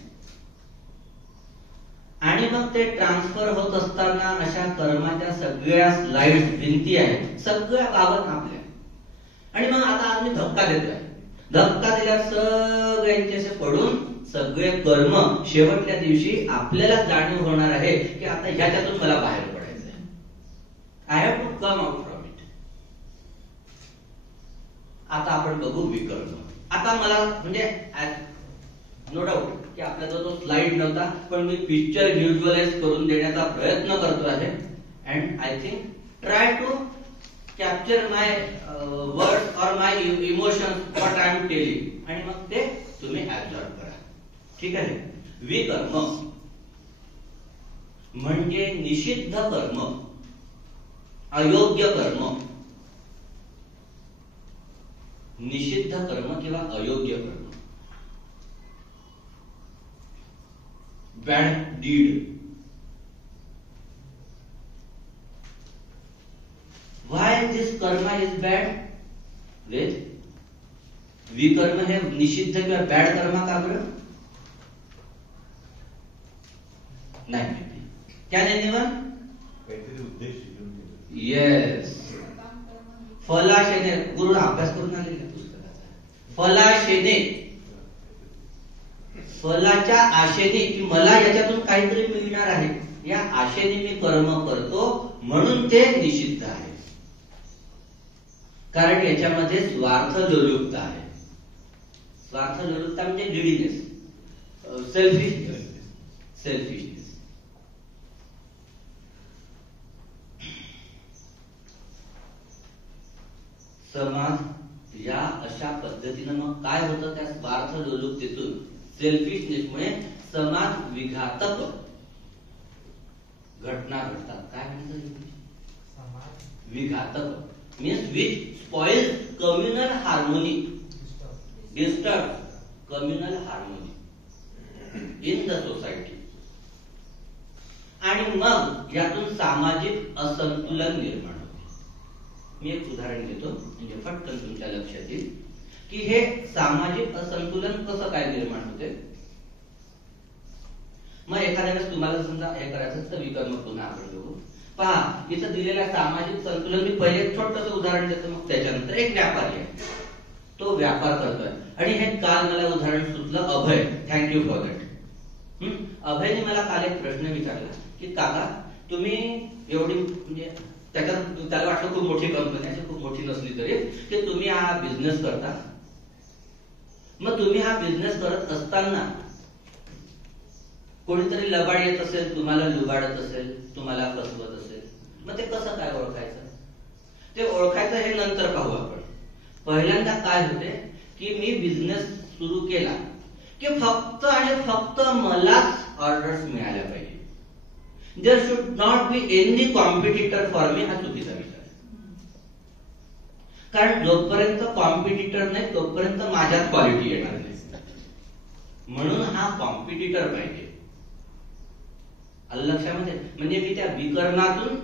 आणि मग ते ट्रान्सफर होत असताना अशा कर्माच्या सगळ्या स्लाइड्स, भिंती आहेत, सगळ्या गावात आपल्या. आणि मग आता आम्ही धक्का देतोय. धक्का दिल्यावर सगळ्यांचे असे पडून सगळे कर्म शेवटच्या दिवशी आपल्याला जाणीव होणार आहे की आता ह्याच्यातून मला बाहेर पडायचंय. I have to come out from it. आता आपण बघू विकर्म. आता मला म्हणजे नो डाऊट की आपल्याला तो स्लाइड नव्हता, पण मी पिक्चर व्हिज्युअलाइज करून देण्याचा प्रयत्न करतो आहे. And I think try to capture my words or my emotions what I am telling. आणि मग ते तुम्ही ऍब्झॉर्ब करा. ठीक आहे. विकर्म म्हणजे निषिद्ध कर्म, अयोग्य कर्म. निषिद्ध कर्म किंवा अयोग्य कर्म, bad deed. Why this karma is bad? विकर्म हे निषिद्ध किंवा बॅड कर्म का बरं? नाही माहिती. क्या anyone? काहीतरी उद्देश. येस. फलाशेने, गुरु अभ्यास करून आलेला पुस्तकाचा. फलाशेने, फलाच्या आशेने की मला याच्यातून काहीतरी मिळणार आहे, या आशेने मी कर्म करतो, म्हणून ते निषिद्ध आहे. कारण याच्यामध्ये स्वार्थ लोलुपता आहे. स्वार्थ लोलुपता म्हणजे ग्रीडीनेस, सेल्फिशनेस. समाज या अशा पद्धतीनं मग काय होतं, त्या स्वार्थ लोलुपतेतून, सेल्फिशनेसमुळे समाज विघातक घटना घडतात. काय म्हणतात? विघातक means which spoil communal harmony, disturb communal harmony in the society. आणि मग यातून सामाजिक असंतुलन निर्माण होते. मी एक उदाहरण देतो म्हणजे पटकन तुमच्या लक्षात येईल की हे सामाजिक असंतुलन कसं काय निर्माण होते. मग एखाद्या वेळेस तुम्हाला समजा हे करायचं तर विकर्म पुन्हा आपण बघू. पहा, इथं दिलेल्या सामाजिक संतुलन, मी पहिले एक छोटंसं उदाहरण देतो, मग त्याच्यानंतर एक व्यापारी आहे, तो व्यापार करतोय. आणि हे काल मला उदाहरण सुचलं, अभय, थँक्यू फॉर दॅट. अभयने मला काल एक प्रश्न विचारला की काका तुम्ही एवढी म्हणजे त्याला वाटलं खूप मोठी कंपनी आहे, खूप मोठी नसली तरी, की तुम्ही हा बिझनेस करता. मग तुम्ही हा बिझनेस करत असताना कोणीतरी लबाड येत असेल, तुम्हाला लुबाडत असेल, तुम्हाला फसवत असेल, मग ते कसं काय ओळखायचं? ते ओळखायचं हे नंतर पाहू आपण. पहिल्यांदा काय होते की मी बिझनेस सुरू केला की फक्त आणि फक्त मलाच ऑर्डर्स मिळाल्या पाहिजे. There should not be any competitor for me. हा चुकीचा विचार आहे. कारण जोपर्यंत कॉम्पिटिटर नाही तोपर्यंत माझ्यात क्वालिटी येणार नाही. म्हणून हा कॉम्पिटिटर पाहिजे. लक्षामध्ये म्हणजे मी त्या विकर्मातून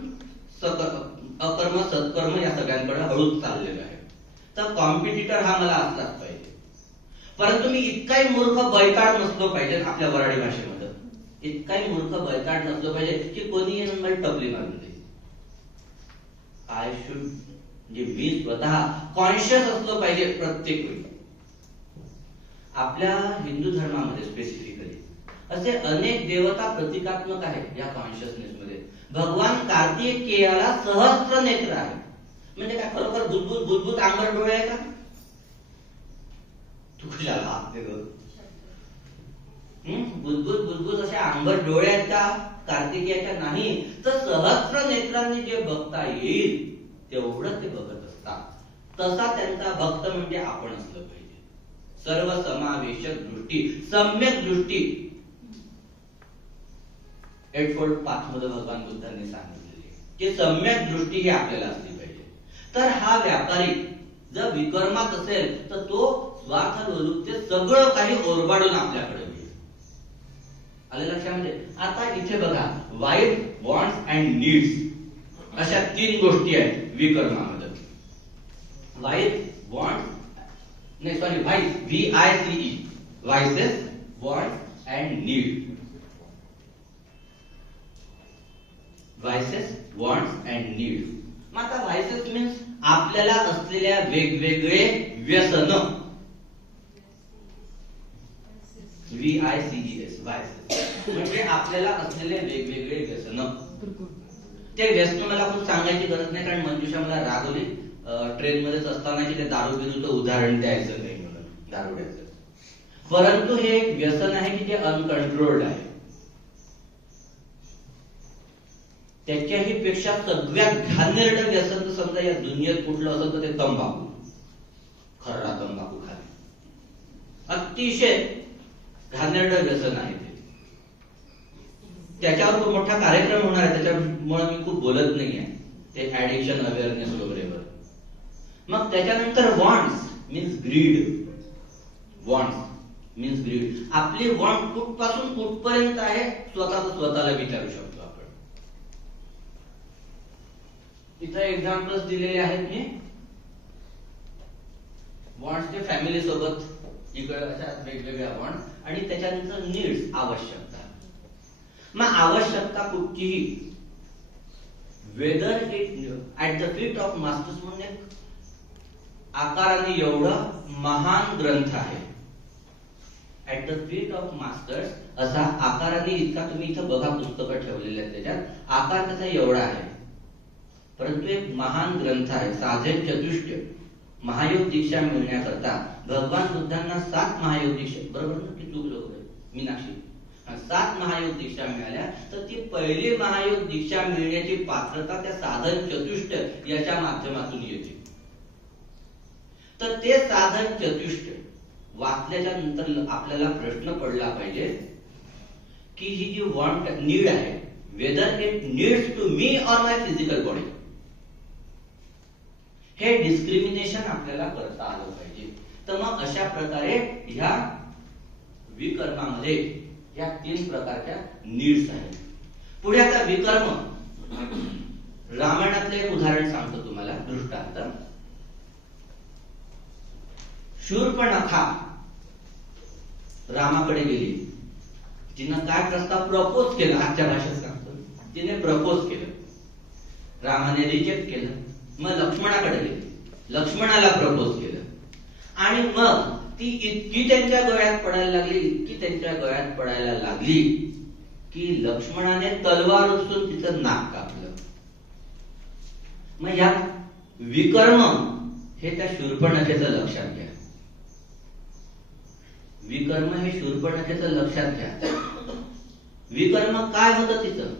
अकर्म सत्कर्म या सगळ्यांकडे हळूच चाललेलो आहे. तर कॉम्पिटिटर हा मला असलाच पाहिजे. परंतु मी इतकाही मूर्ख बैताड नसलो पाहिजे. आपल्या वराडी भाषेमध्ये इतकाही मूर्ख बैताड नसलो पाहिजे की कोणी येऊन मला टपली मारून देईल. आय शुड म्हणजे मी स्वतः कॉन्शियस असलो पाहिजे प्रत्येक वेळी. आपल्या हिंदू धर्मामध्ये स्पेसिफिकली असे अनेक देवता प्रतिकात्मक आहेत या कॉन्शियसनेस मध्ये. भगवान कार्तिकेयाला सहस्त्र नेत्र आहे. म्हणजे काय खरोखर बुद्बुद बुद्बुद आंबर डोळे आहे का? तुझ्या लागते बुद्बुद बुद्बुद असे आंबर डोळे आहेत का कार्तिकेयाच्या? नाही. तर सहस्त्र नेत्रांनी जे बघता येईल तेवढं ते बघत असतात. तसा त्यांचा भक्त म्हणजे आपण असलं पाहिजे. सर्व समावेशक दृष्टी, सम्यक दृष्टी. एटफोर्ड पाथ मध्ये भगवान बुद्धांनी सांगितलेली की सम्यक दृष्टी ही आपल्याला असली पाहिजे. तर हा व्यापारी जर विकर्मात असेल तर तो स्वार्थ लोलुपते सगळं काही ओरबाडून आपल्याकडे येईल. आले लक्षामध्ये? आता इथे बघा, वाईट, वॉन्ट्स अँड नीड्स अशा 3 गोष्टी आहेत विकर्मामध्ये. वाईट, वॉन्ट्स, नाही sorry, vice, VICE, vices, wants and need. Vices, wants and need. मग आता व्हाइसेस मीन्स आपल्याला असलेल्या वेगवेगळे व्यसन. VICES, व्हाइसेस म्हणजे आपल्याला असलेले वेगवेगळे व्यसन. ते व्यसन मला खूप सांगायची गरज नाही, कारण मंजुषा मला रागवली ट्रेन मध्येच असताना की ते दारू बिरूचं उदाहरण द्यायचं नाही म्हणून, दारुड्याचं. परंतु हे एक व्यसन आहे की जे अनकंट्रोल्ड आहे. त्याच्याही पेक्षा सगळ्यात घाणेरडं व्यसन तर समजा या दुनियेत कुठलं असेल तर ते तंबाखू. खर्रा तंबाखू खाणे अतिशय घाणेरडं व्यसन आहे ते. त्याच्यावर खूप मोठा कार्यक्रम होणार आहे, त्याच्यामुळे मी खूप बोलत नाहीये ते ऍडिक्शन अवेअरनेस वगैरेवर. मग त्याच्यानंतर wants means greed. Wants means greed. आपली वॉन्ट कुठपासून कुठपर्यंत आहे स्वतःला विचारू शकतो आपण. इथे एक्झाम्पल्स दिलेले आहेत मी. वॉन्ट्सचे फॅमिली सोबत इकडे अशा वेगवेगळ्या वॉन्ट्स आणि त्याच्यानंतर नीड्स, आवश्यकता. मग आवश्यकता कुठचीही whether it at the feet of masters म्हणून एक आकाराने एवढा महान ग्रंथ आहे. At the feet of masters असा आकाराने इतका, तुम्ही इथं बघा पुस्तकं ठेवलेले आहेत त्याच्यात आकार त्याचा एवढा आहे. परंतु एक महान ग्रंथ आहे. साधन चतुष्टय महायोग दीक्षा मिळण्याकरता भगवान बुद्धांना 7 महायोग दीक्षा, बरोबर ना की चूक लोक मीनाक्षी, 7 महायोग दीक्षा मिळाल्या. तर ती पहिली महायोग दीक्षा मिळण्याची पात्रता त्या साधन चतुष्टय याच्या माध्यमातून येते. तर ते साधन चतुष्टय वाचल्याच्या नंतर आपल्याला प्रश्न पडला पाहिजे की ही जी वॉन्ट नीड आहे, whether it needs to me or my physical body, हे डिस्क्रिमिनेशन आपल्याला करता आलं पाहिजे. तर मग अशा प्रकारे ह्या विकर्मामध्ये या 3 प्रकारच्या नीड्स आहेत. पुढे आता विकर्म, रामायणातलं एक उदाहरण सांगतो तुम्हाला, दृष्टांत. शूर्पणखा रामाकडे गेली. तिनं काय प्रस्ताव प्रपोज केला, आजच्या भाषेत सांगतो, तिने प्रपोज केलं. रामाने रिजेक्ट केलं. मग लक्ष्मणाकडे गेली, लक्ष्मणाला प्रपोज केलं. आणि मग ती इतकी त्यांच्या गळ्यात पडायला लागली की लक्ष्मणाने तलवार उचलून तिचं नाक कापलं. मग या विकर्म हे त्या शूर्पणखेचं लक्षात घ्या. विकर्म हे शूर्पणखेचं लक्षात घ्या. विकर्म काय होतं तिचं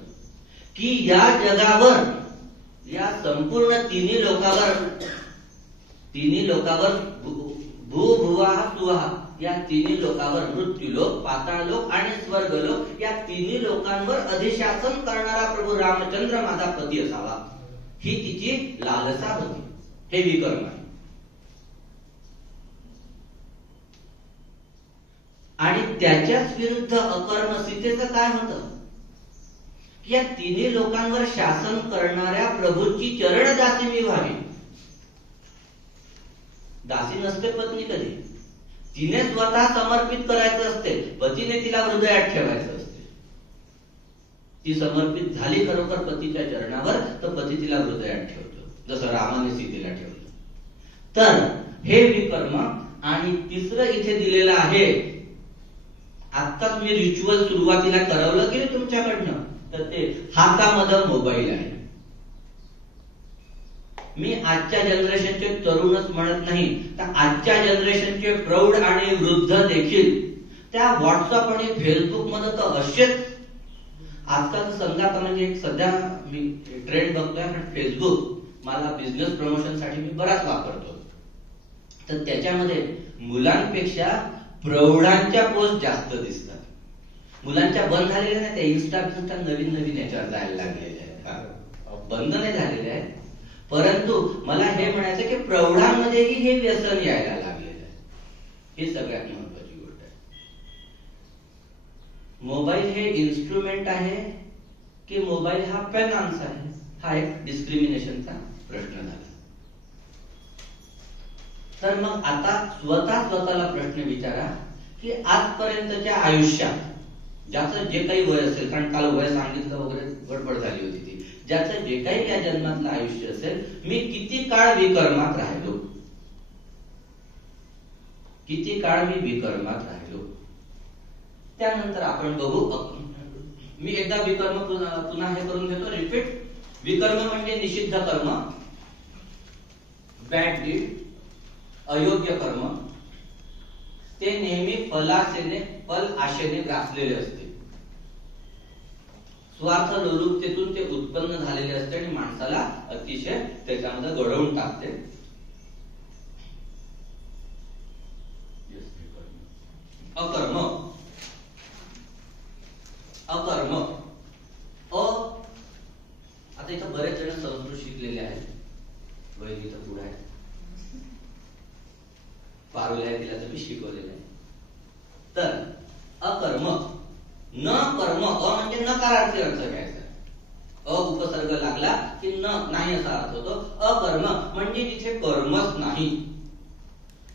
की या जगावर, या संपूर्ण तिन्ही लोकावर भू भुवा सुहा या तिन्ही लोकावर, मृत्यूलोक, पाताळलोक आणि स्वर्गलोक या तिन्ही लोकांवर अधिशासन करणारा प्रभू रामचंद्र माझा पती असावा, ही तिची लालसा होती. हे विकर्म आहे. आणि त्याच्याच विरुद्ध अकर्म सीतेचं काय होतं? या तिन्ही लोकांवर शासन करणाऱ्या प्रभूची चरणदासी मी व्हावी. दासी नसते पत्नी कधी, तिने स्वतः समर्पित करायचं असते, पतीने तिला हृदयात ठेवायचं असते. ती समर्पित झाली खरोखर पतीच्या चरणावर तर पती तिला हृदयात ठेवतो, जसं रामाने सीतेला ठेवलं. तर हे विकर्म. आणि तिसरं इथे दिलेलं आहे आत्ताच मी रिच्युअल सुरुवातीला ठरवलं की तुमच्याकडनं, तर ते हातामध्ये मोबाईल आहे. मी आजच्या जनरेशनचे तरुणच म्हणत नाही, तर आजच्या जनरेशनचे प्रौढ आणि वृद्ध देखील त्या व्हॉट्सअप आणि फेसबुक मध्ये तर असेच. आजकाल समजा आता म्हणजे एक सध्या मी ट्रेंड बघतोय, कारण फेसबुक मला बिझनेस प्रमोशन साठी मी बराच वापरतो, तर त्याच्यामध्ये मुलांपेक्षा प्रौढांच्या पोस्ट जास्त दिसतात. मुलांच्या बंद झालेल्या नाही, त्या इन्स्टा नवीन नवीन याच्यावर जायला लागलेल्या आहेत. बंद नाही झालेले आहे, परंतु मला हे म्हणायचं की प्रौढांमध्येही हे व्यसन यायला लागलेलं आहे. ही सगळ्यात महत्वाची गोष्ट आहे. मोबाईल हे इन्स्ट्रुमेंट आहे की मोबाईल हा फायनान्स आहे, हा एक डिस्क्रिमिनेशनचा प्रश्न झाला. तर मग आता स्वतःला प्रश्न विचारा की आजपर्यंतच्या आयुष्यात ज्याचं जे काही वय असेल, कारण काल वय सांगितलं वगैरे गडबड झाली होती ती, ज्याचं जे काही या जन्मातलं आयुष्य असेल, मी किती काळ विकर्मात राहिलो, किती काळ मी विकर्मात राहिलो. त्यानंतर आपण बघू. मी एकदा विकर्म पुन्हा हे करून घेतो, रिपीट. विकर्म म्हणजे निषिद्ध कर्म, बॅड डीड, अयोग्य कर्म. ते नेहमी फल आशेने ग्रासलेले असते. स्वार्थ लोलुपतेतून ते उत्पन्न झालेले असते आणि माणसाला अतिशय त्याच्यामध्ये घडवून टाकते. अकर्म. अकर्म आता इथं बरेच जण संस्कृत शिकलेले आहेत, वैदिक इथं पुढे आहे, पारुल्या तिला तर मी शिकवलेलं आहे. तर अकर्म, न कर्म, म्हणजे नकारार्थी अर्थ घ्यायचा. उपसर्ग लागला की नाही असा अर्थ होतो. अकर्म म्हणजे जिथे कर्मच नाही.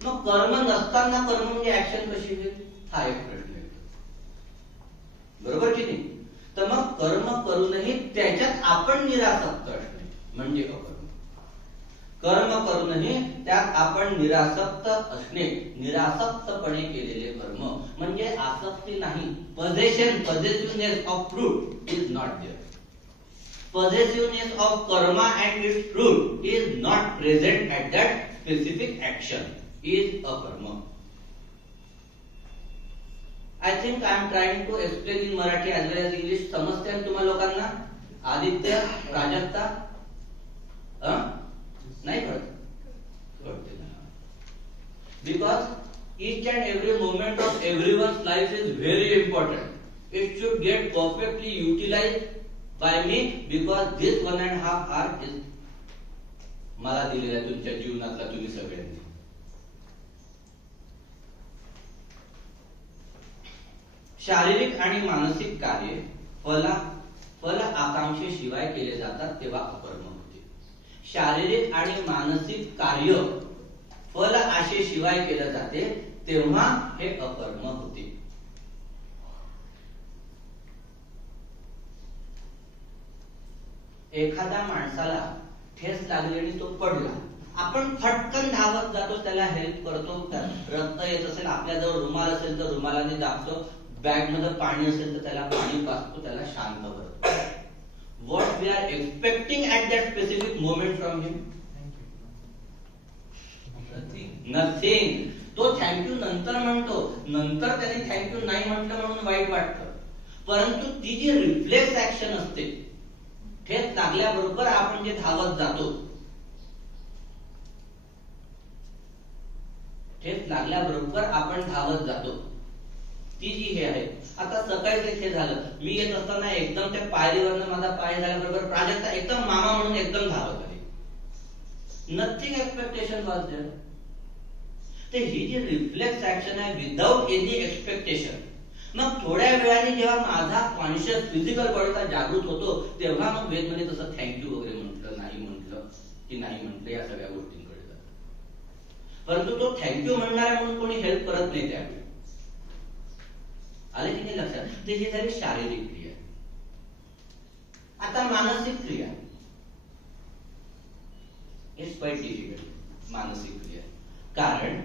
मग कर्म नसताना कर्म म्हणजे ऍक्शन कशी होईल, हा एक प्रश्न येतो, बरोबर की नाही. तर मग कर्म करूनही त्याच्यात आपण निरासक्त असणे म्हणजे अकर्म. कर्म करूनही त्यात आपण निरासक्त असणे, निरासक्तपणे केलेले कर्म म्हणजे आसक्ती नाही. Possessiveness of fruit is not there. Possessiveness of karma and its fruit is not present at that specific action is a karma. I think I am trying to explain in Marathi as well as English. समजते ना तुम्हा लोकांना? आदित्य, प्राजक्ता, नाही कळते ना? Because each and every moment of everyone's life is very important. It should get perfectly utilized by me because this 1.5 hour is मला दिलेला तुमच्या जीवनातला तुम्ही सगळ्यांनी. शारीरिक आणि मानसिक कार्य फल आकांक्षेशिवाय केले जातात तेव्हा अकर्म होते. शारीरिक आणि मानसिक कार्य फल आशेशिवाय केलं जाते तेव्हा हे अकर्म होते. एखाद्या माणसाला ठेस लागली आणि तो पडला, आपण फटकन धावत जातो, त्याला हेल्प करतो. रक्त येत असेल, आपल्याजवळ रुमाल असेल तर रुमालाने दाबतो, बॅग मध्ये पाणी असेल तर त्याला पाणी पाजतो, त्याला शांत करतो. What we are expecting at that specific moment from him? Nothing. तो थँक्यू नंतर म्हणतो, नंतर त्याने थँक्यू नाही म्हटलं म्हणून वाईट वाटतं, परंतु ती जी रिफ्लेक्स ऍक्शन असते, ठेच लागल्याबरोबर आपण जे धावत जातो, ठेच लागल्याबरोबर आपण धावत जातो, ती जी हे आहे. आता सकाळीच हे झालं, मी येत असताना एकदम त्या पायरीवरनं माझा पाय झाल्याबरोबर प्राजक्ता एकदम मामा म्हणून एकदम धावत आली. Nothing expectation was there. तर ही जी रिफ्लेक्स ऍक्शन आहे विदाउट एनी एक्सपेक्टेशन. मग थोड्या वेळाने जेव्हा माझा कॉन्शियस फिजिकल बॉडीचा जागृत होतो, तेव्हा मग वेद मध्ये तसं थँक्यू वगैरे म्हटलं, नाही म्हटलं की नाही म्हटलं, या सगळ्या गोष्टींकडे जातो. परंतु तो थँक्यू म्हणणारा म्हणून कोणी हेल्प करत नाही त्यावेळी. आले की नाही लक्षात? ते जे झाली शारीरिक क्रिया. आता मानसिक क्रिया. इट्स क्वाइट डिफिकल्ट मानसिक क्रिया. कारण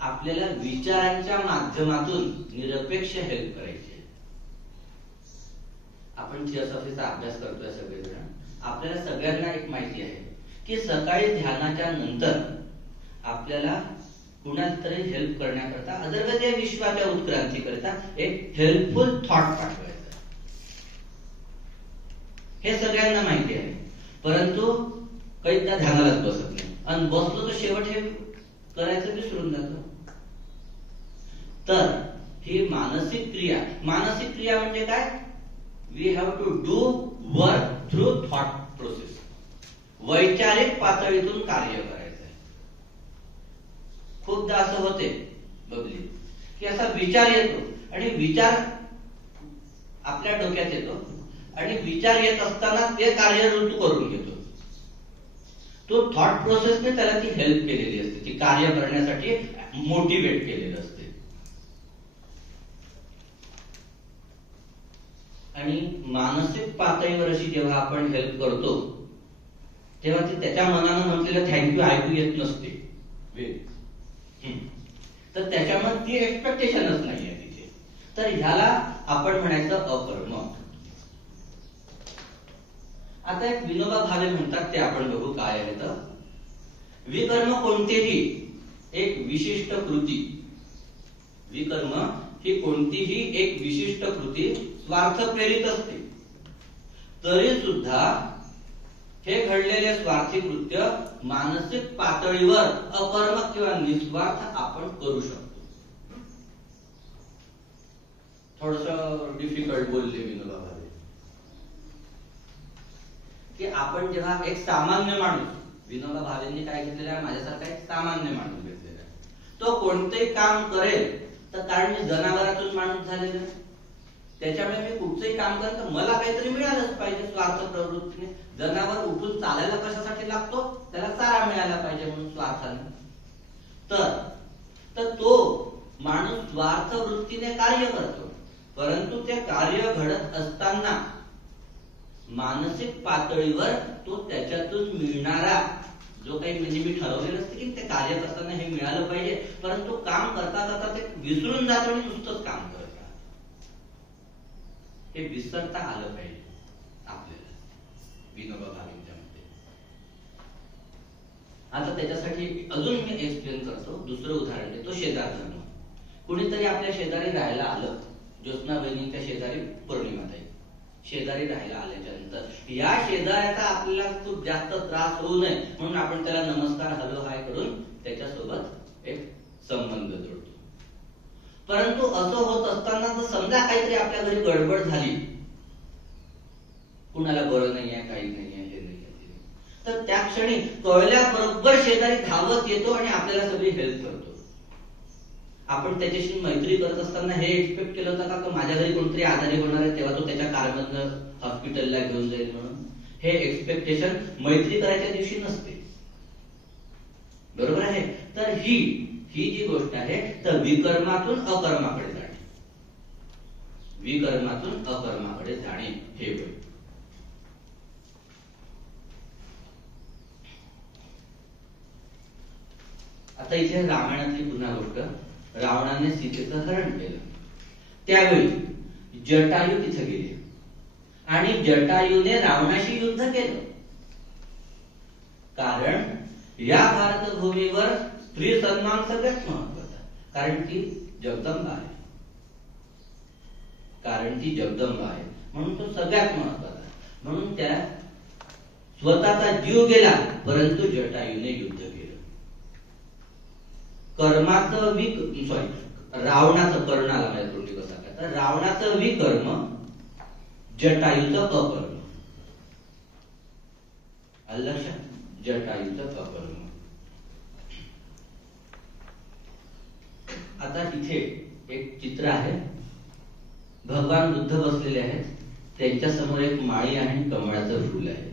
आपल्याला विचारांच्या माध्यमातून निरपेक्ष हेल्प करायची आहे. आपण थिओसॉफीचा अभ्यास करतोय सगळेजण. आपल्याला सगळ्यांना एक माहिती आहे की सकाळी ध्यानाच्या नंतर आपल्याला कुणाला तरी हेल्प करण्याकरता, अदरवाईज या विश्वाच्या उत्क्रांती करता एक हेल्पफुल थॉट पाठवायचा. हे सगळ्यांना माहिती आहे, परंतु काही त्या ध्यानालाच बसत नाही आणि बसलो तर शेवट हे करायचं विसरून जातो. तर ही मानसिक क्रिया म्हणजे काय? We have to do work through thought process. वैचारिक पातळीतून कार्य करायचं. खूपदा असं होते बघली की असा विचार येतो आणि विचार आपल्या डोक्यात येतो आणि विचार येत असताना ते कार्य ऋतू करून घेतो. तो थॉट प्रोसेसने त्याला ती हेल्प केलेली असते, ती कार्य करण्यासाठी मोटिवेट केलेलं असते. आणि मानसिक पातळीवर अशी जेव्हा आपण हेल्प करतो तेव्हा ती त्याच्या मनानं म्हटलेलं थँक्यू ऐकू येत नसते. तर त्याच्यामध्ये ती एक्सपेक्टेशनच नाहीये तिथे. तर ह्याला आपण म्हणायचं अकर्म. आता एक विनोबा भावे म्हणतात, ते आपण बघू काय आहे. तर विकर्म कोणतेही एक विशिष्ट कृती, विकर्म ही कोणतीही एक विशिष्ट कृती स्वार्थ प्रेरित असते, तरी सुद्धा हे घडलेले स्वार्थी कृत्य मानसिक पातळीवर अकर्मक किंवा निस्वार्थ आपण करू शकतो. थोडस डिफिकल्ट बोलले विनोबा भावे की आपण जेव्हा एक सामान्य माणूस, विनोबा भावेंनी काय घेतलेला आहे, माझ्यासारखा एक सामान्य माणूस घेतलेला आहे. तो कोणतेही काम करेल तर कारण मी जनावरातून माणूस झालेला, त्याच्यामुळे मी कुठचंही काम करत तर मला काहीतरी मिळालंच पाहिजे स्वार्थ प्रवृत्तीने. जनावर उठून चालायला कशासाठी लागतो? त्याला चारा मिळाला पाहिजे म्हणून स्वार्थाने. तर तो माणूस स्वार्थ वृत्तीने कार्य करतो, परंतु ते कार्य घडत असताना मानसिक पातळीवर तो त्याच्यातून मिळणारा जो काही, म्हणजे मी ठरवलेलं असते की ते कार्य करताना हे मिळालं पाहिजे, परंतु काम करता करता ते विसरून जातो आणि नुसतंच काम करत. हे विसरता आलं पाहिजे आपल्याला विनोबा भावेंच्या मध्ये. आता त्याच्यासाठी अजून मी एक्सप्लेन करतो. दुसरं उदाहरण देतो, शेजार धर्म. कुणीतरी आपल्या शेजारी राहायला आलं, ज्योत्स्ना बहिणीच्या शेजारी पौर्णिमाताई शेजारी राहायला आल्याच्या नंतर या शेजाऱ्याचा आपल्याला खूप जास्त त्रास होऊ नये म्हणून आपण त्याला नमस्कार हॅलो हाय करून त्याच्यासोबत एक संबंध जोडतो. परंतु असं होत असताना जर समजा काहीतरी आपल्या घरी गडबड झाली, कुणाला बरं नाही आहे, काही नाही आहे, हे नाही आहे, तर त्या क्षणी कळल्याबरोबर शेजारी धावत येतो आणि आपल्याला सगळी हेल्प करतो. आपण त्याच्याशी मैत्री करत असताना हे एक्सपेक्ट केलं होतं का माझ्या घरी कोणतरी आजारी होणार आहे तेव्हा तो त्याच्या कारमधनं हॉस्पिटलला घेऊन जाईल म्हणून? हे एक्सपेक्टेशन मैत्री करायच्या दिवशी नसते, बरोबर आहे. तर ही जी गोष्ट आहे तर विकर्मातून अकर्माकडे जाणे, विकर्मातून अकर्माकडे जाणे हे होय. आता इथे रामायणातली पुन्हा गोष्ट, रावणाने सीतेचं हरण केलं. त्यावेळी जटायू तिथे गेले आणि जटायूने रावणाशी युद्ध केलं. कारण या भारतभूमीवर स्त्री सन्मान सगळ्यात महत्वाचा, कारण ती जगदंबा आहे, कारण ती जगदंबा आहे म्हणून तो सगळ्यात महत्वाचा. म्हणून त्या स्वतःचा जीव गेला, परंतु जटायूने युद्ध केलं. कर्माचं रावणाचं, कर्णाला माझ्या तोंडी कसा काय, तर रावणाचं विकर्म, जटायूचं अकर्म. लक्षात, जटायूचं अकर्म. आता इथे एक चित्र आहे, भगवान बुद्ध बसलेले आहेत, त्यांच्या समोर एक माळी आणि कमळाचं फुल आहे.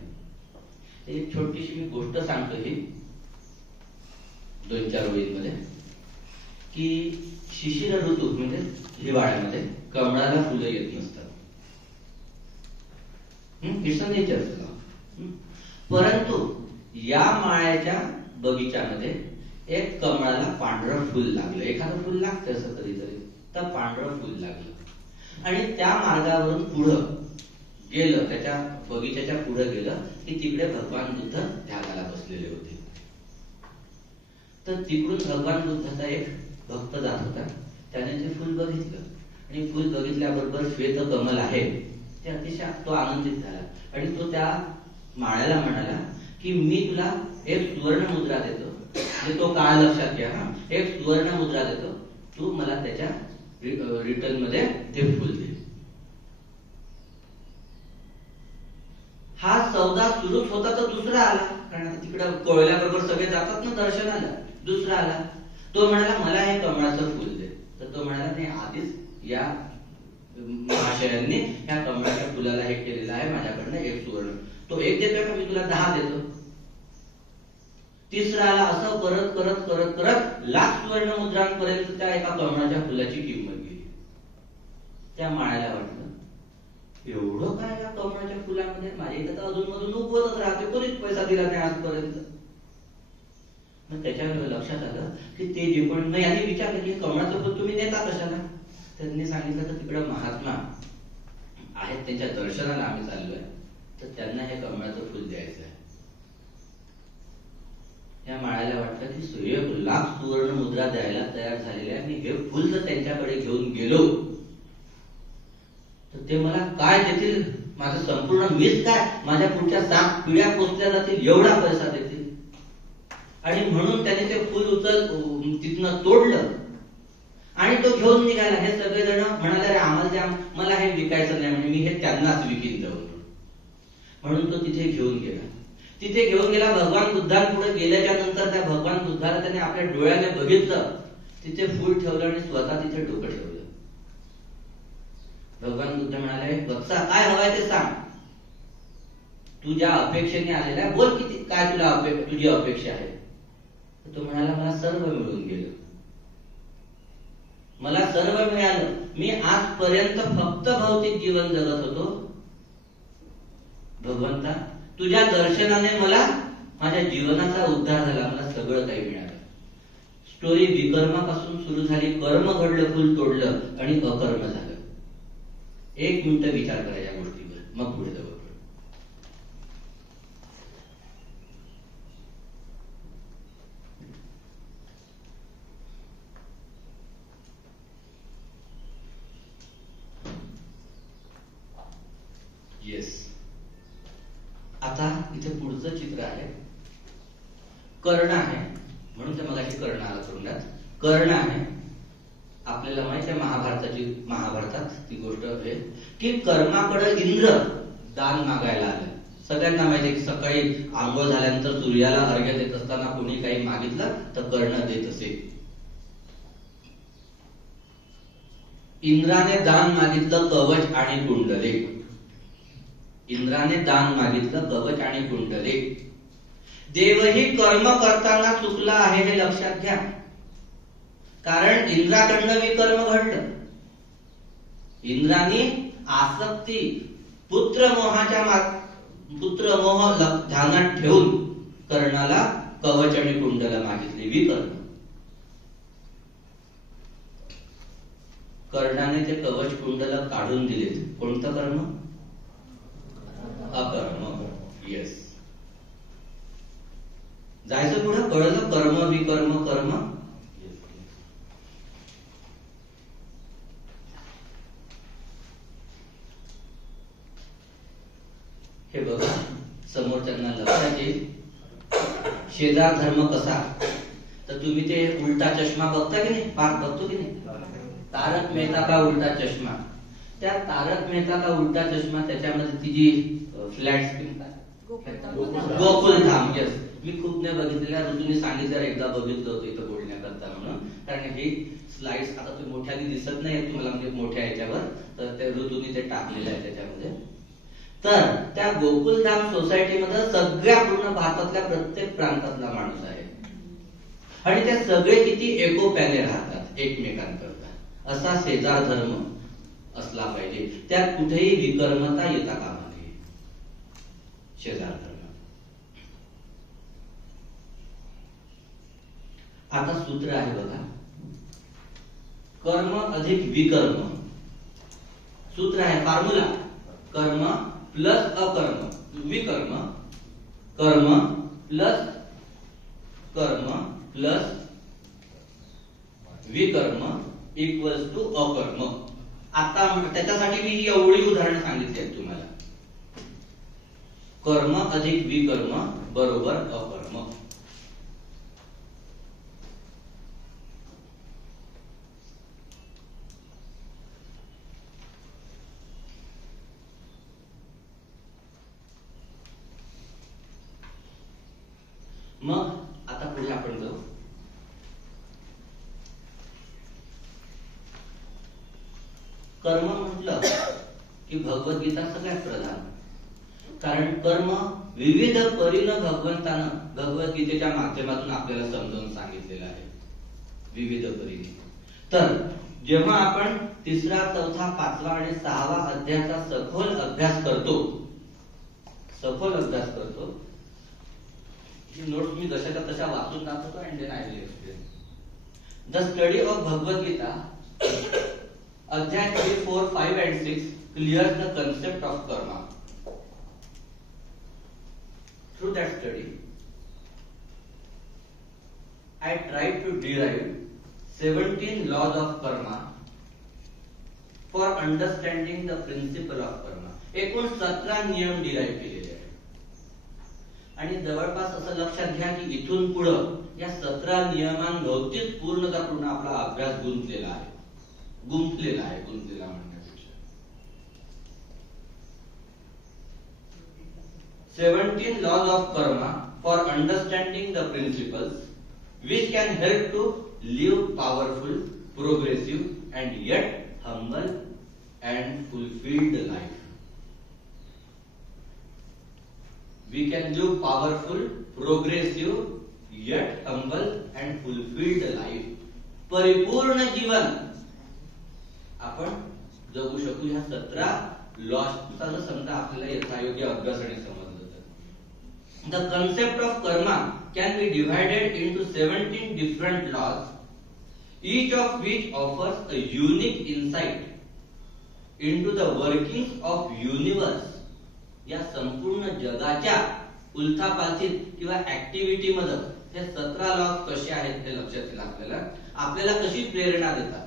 एक छोटीशी मी गोष्ट सांगतो ही 2-4 ओळींमध्ये, की शिशिर ऋतू म्हणजे हिवाळ्यामध्ये कमळाला फुलं येत नसतात. It's a nature. परंतु या माळ्याच्या बगीच्यामध्ये एक कमळाला पांढरं फुल लागलं. एखादं फुल लागतं असं कधीतरी, तर पांढरं फुल लागलं. आणि त्या मार्गावरून पुढं गेलं, त्याच्या बगीच्याच्या पुढे गेलं की तिकडे भगवान बुद्ध ध्यानाला बसलेले होते. तर तिकडून भगवान बुद्धाचा एक भक्त जात होता. त्याने ते फुल बघितलं आणि फुल बघितल्याबरोबर श्वेत कमल आहे ते अतिशय तो आनंदित झाला. आणि तो त्या माळ्याला म्हणाला की मी तुला एक सुवर्ण मुद्रा देतो, म्हणजे तो काळ लक्षात घ्या, एक सुवर्ण मुद्रा देतो, तू मला त्याच्या रिटर्न मध्ये ते फुल दे. हा सौदा सुरूच होता तर दुसरा आला, कारण आता तिकडे कोळल्याबरोबर सगळे जातात ना दर्शनाला. दुसरा आला, तो म्हणाला मला हे कमळाचं फुल दे. तर तो म्हणाला नाही, आधीच या महाशयांनी ह्या कमळाच्या फुलाला हे केलेलं आहे, माझ्याकडनं एक सुवर्ण, तो एक देतोय का मी तुला 10 देतो. तिसरा आला. असं करत करत करत करत लाख सुवर्ण मुद्रांपर्यंत त्या एका कमळाच्या फुलाची किंमत गेली. त्या माळ्याला वाटलं एवढं काय या कमळाच्या फुलामध्ये, माझ्या इथं तर अजून मधून उगवतच राहते, कोणीच पैसा दिला नाही आजपर्यंत. मग त्याच्या लक्षात आलं की ते जे पण नाही, आणि विचारलं की कमळाचं फुल तुम्ही नेता कशाला. त्यांनी सांगितलं तर तिकडे महात्मा आहेत, त्यांच्या दर्शनाला आम्ही चाललोय, तर त्यांना हे कमळाचं फुल द्यायचं आहे. या माळ्याला वाटलं की 1 लाख सुवर्ण मुद्रा द्यायला तयार झालेले आहे, आणि हे फुल जर त्यांच्याकडे घेऊन गेलो तर ते मला काय देतील, माझं संपूर्ण मीच काय, माझ्या पुढच्या 7 पिढ्या पोचल्या जातील एवढा पैसा देतील. आणि म्हणून त्याने ते फुल तिथनं तोडलं आणि तो घेऊन निघाला. हे सगळेजण म्हणाले अरे आम्हाला मला हे विकायचं नाही, म्हणजे मी हे त्यांनाच विकीन जाऊन. म्हणून तो तिथे घेऊन गेला. तिथे घेऊन गेला, भगवान बुद्धांपुढे गेल्याच्या नंतर त्या भगवान बुद्धाला त्याने आपल्या डोळ्याने बघितलं, तिथे फुल ठेवलं आणि स्वतः तिथे डोकं ठेवलं. भगवान बुद्ध म्हणाले वत्सा काय हवंय ते सांग, तू ज्या अपेक्षेने आलेला आहे बोल, किती काय तुला तुझी अपेक्षा आहे. तो म्हणाला मला सर्व मिळून गेलं, मला सर्व मिळालं, मी आजपर्यंत फक्त भौतिक जीवन जगत होतो, भगवंता तुझ्या दर्शनाने मला माझ्या जीवनाचा उद्धार झाला, मला सगळं काही मिळालं. स्टोरी विकर्मापासून सुरू झाली, कर्म घडलं, फुल तोडलं आणि अकर्म झालं. 1 मिनिट विचार करा या गोष्टीवर, मग पुढे जाऊ. येस, आता इथे पुढचं चित्र आहे, कर्ण आहे, म्हणून तर मगाशी कर्ण आला तोंडात. कर्ण आहे, आपल्याला माहिती आहे महाभारतात ती गोष्ट आहे की कर्माकडे इंद्र दान मागायला आलं. सगळ्यांना माहिती आहे की सकाळी आंघोळ झाल्यानंतर सूर्याला अर्घ्य देत असताना कोणी काही मागितलं तर कर्ण देत असे. इंद्राने दान मागितलं कवच आणि कुंडले. इंद्राने दान मागितलं कवच आणि कुंडले. देवही कर्म करताना चुकला आहे हे लक्षात घ्या, कारण इंद्राकडनं विकर्म घडलं. इंद्राने आसक्ती पुत्रमोह ध्यानात ठेवून कर्णाला कवच आणि कुंडल मागितले, विकर्म. कर्णाने ते कवच कुंडल काढून दिले. कोणतं कर्म? अकर्म. येस, जायचं पुढे, कळलं? कर्म विकर्म कर्म. हे बघा, समोर त्यांना लक्षात येईल शेजार धर्म कसा. तर तुम्ही ते उलटा चष्मा बघता की नाही, पाठ बघतो की नाही, तारक मेहता का उलटा चष्मा. त्या तारक मेहता का उलटा चष्मा, त्याच्यामध्ये ती जी फ्लॅट स्क्रीन गोकुलधाम. येस, मी खूप नाही बघितलेल्या, ऋतूने सांगितलं एकदा बघितलं होतं इथं बोलण्याकरता म्हणून, कारण हे स्लाइड्स आता ते मोठ्याने दिसत नाही तुम्हाला, म्हणजे मोठ्या याच्यावर, तर त्या ऋतूने ते टाकलेलं आहे त्याच्यामध्ये. तर त्या गोकुलधाम सोसायटीमध्ये सगळ्या पूर्ण भारतातल्या प्रत्येक प्रांतातला माणूस आहे, आणि ते सगळे किती एकोप्याने राहतात एकमेकांकरता. असा शेजार धर्म असला पाहिजे, त्यात कुठेही विकर्मता येता कामा नये. शेजार धर्म. आता सूत्र आहे बघा, कर्म अधिक विकर्म. सूत्र आहे, फॉर्म्युला कर्म प्लस अकर्म विकर्म, कर्म प्लस कर्म प्लस विकर्म इक्वल्स टू अकर्म. आता त्याच्यासाठी मी ही एवढी उदाहरणं सांगितली आहेत तुम्हाला. कर्म अधिक विकर्म बरोबर अकर्म. मग आता पुढे आपण जाऊ. कर्म म्हटलं की भगवद्गीता सगळ्यात प्रधान, कारण कर्म विविध परीनं भगवंतानं भगवद्गीतेच्या माध्यमातून आपल्याला समजावून सांगितलेलं आहे, विविध परीने. तर जेव्हा आपण 3, 4, 5 आणि 6 अध्यायाचा सखोल अभ्यास करतो, ही नोट्स मी जशाच्या तशा वाचून दाखवतो and then I will explain. The study of Bhagavad Gita अध्याय 3, 4, 5 and 6 clears the concept of karma. Through that study, I tried to derive 17 laws of karma for understanding the principle of karma. एकूण 17 नियम derive केलेले आहेत. आणि जवळपास असं लक्षात घ्या की इथून पुढं या 17 नियमांभोवतीच पूर्ण आपला अभ्यास गुंतलेला म्हणण्यापेक्षा. 17 laws of karma for understanding the principles which can help to live powerful, progressive and yet humble and fulfilled life. We can live powerful, progressive, yet humble and fulfilled life. परिपूर्ण जीवन आपण जगू शकू. ह्या 17 लॉजचा जर समजा आपल्याला यथायोग्य अभ्यासाने समजलं तर. The concept of karma can be divided into 17 different laws, each of which offers a unique insight into the workings of universe. या संपूर्ण जगाच्या उलथापालथीत किंवा ऍक्टिव्हिटी मध्ये हे 17 लॉज कसे आहेत हे लक्षात येईल आपल्याला कशी प्रेरणा देतात.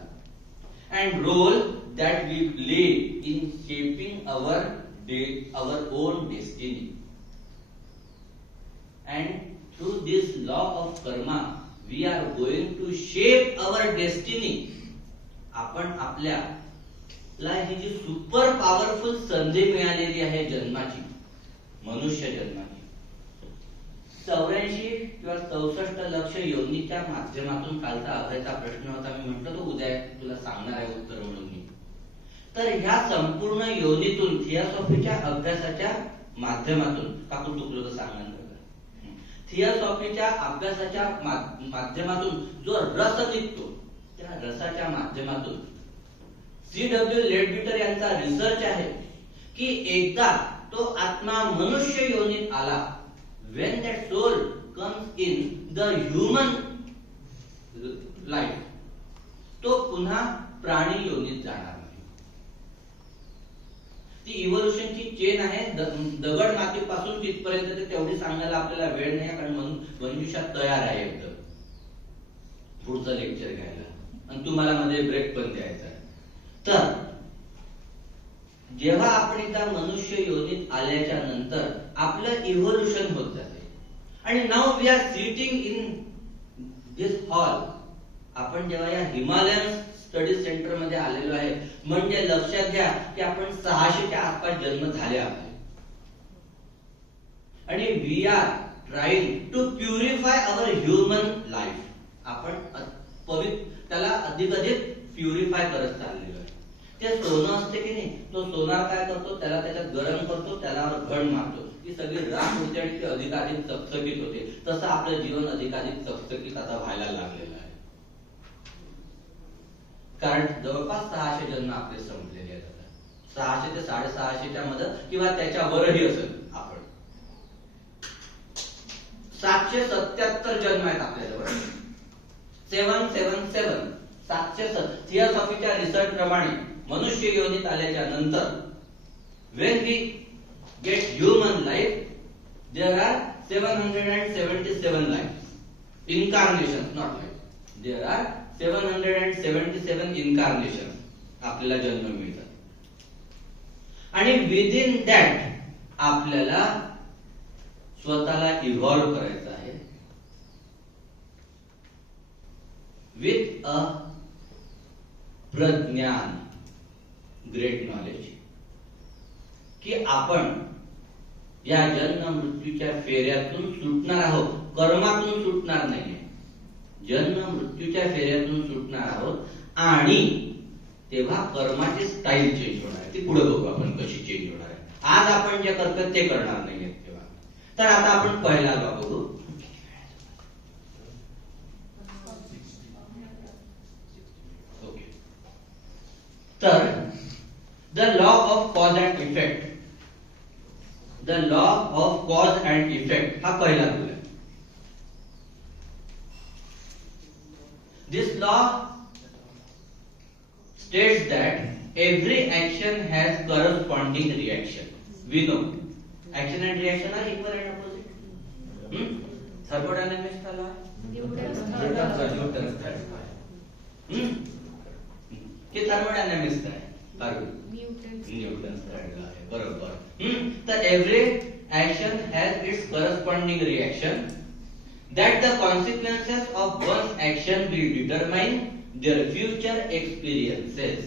And role that we play in shaping our own destiny. And through this law of karma, we are going to shape our destiny. आपण आपल्याला ही जी सुपर पॉवरफुल संधी मिळालेली आहे जन्माची, मनुष्य जन्माची, 84 किंवा 64 लक्ष योनीच्या माध्यमातून कालचा अभ्यासाचा प्रश्न होता. मी म्हटलं तो उद्या तुला सांगणार आहे उत्तर म्हणून मी. तर ह्या संपूर्ण योनीतून थिओसॉफीच्या अभ्यासाच्या माध्यमातून काकू चुकलो तर सांगणार. थिओसॉफीच्या अभ्यासाच्या माध्यमातून जो रस निघतो त्या रसाच्या माध्यमातून C.W. लेडबिटर यांचा रिसर्च आहे की एकदा तो आत्मा मनुष्य योनीत आला, when that soul comes in the human life, तो पुन्हा प्राणी योनीत जाणार नाही. ती इव्होल्युशनची चेन आहे. दगड मातीपासून तिथपर्यंत ते तेवढी सांगायला आपल्याला वेळ नाही, कारण मनुष्य तयार आहे एकदम पुढचं लेक्चर घ्यायला आणि तुम्हाला मध्ये ब्रेक पण द्यायचा आहे. तर जेव्हा आपण एकदा मनुष्य योनीत आल्याच्या नंतर आपलं इव्होल्युशन होत जाते. आणि now we are sitting in this hall. आपण जेव्हा या हिमालयन स्टडी सेंटर मध्ये आलेलो आहे, म्हणजे लक्षात घ्या की आपण 600च्या आसपास जन्म झाले आहे. आणि we are trying to purify our human life. आपण त्याला अधिक प्युरिफाय करत चाललेलो आहे. ते सोनं असते की नाही, तो सोनार काय करतो, त्याला त्याच्यात गरम करतो, त्याला घण मारतो, ती सगळी राख होते आणि ती अधिकाधिक चकचकीत होते. तसं आपलं जीवन अधिकाधिक चकचकीत आता व्हायला लागलेलं आहे. कारण जवळपास 600 जन्म आपले संपलेले आहेत. आता 600 ते 650च्या मध्ये किंवा त्याच्यावरही असेल. आपण 777 जन्म आहेत आपल्याजवळ. 777 थिओसॉफीच्या रिसर्च प्रमाणे मनुष्य योनीत आल्याच्या नंतर when we get human life there are 777 lives incarnations not life there are 777 incarnations आपल्याला जन्म मिळतात आणि विदिन दॅट आपल्याला स्वतःला इव्हॉल्व करायचं आहे with a Pragyan great knowledge की आपण या जन्म मृत्यूच्या फेऱ्यातून सुटणार आहोत कर्मातून सुटणार नाहीये जन्म मृत्यूच्या फेऱ्यातून सुटणार आहोत आणि तेव्हा कर्माची स्टाईल चेंज होणार आहे ती पुढे बघू आपण कशी चेंज होणार आहे आज आपण जे करतो ते करणार नाहीये तेव्हा तर आता आपण पहिला लॉ बघू ओके तर the law of cause and effect the law of cause and effect हा पहिला रूल आहे दिस law states that every action has corresponding reaction. We know action and reaction are equal and opposite. Thermodynamics का law कि thermodynamics का है Newton's third law है बरोबर तो every action has its corresponding reaction that the consequences of one's action will determine their future experiences.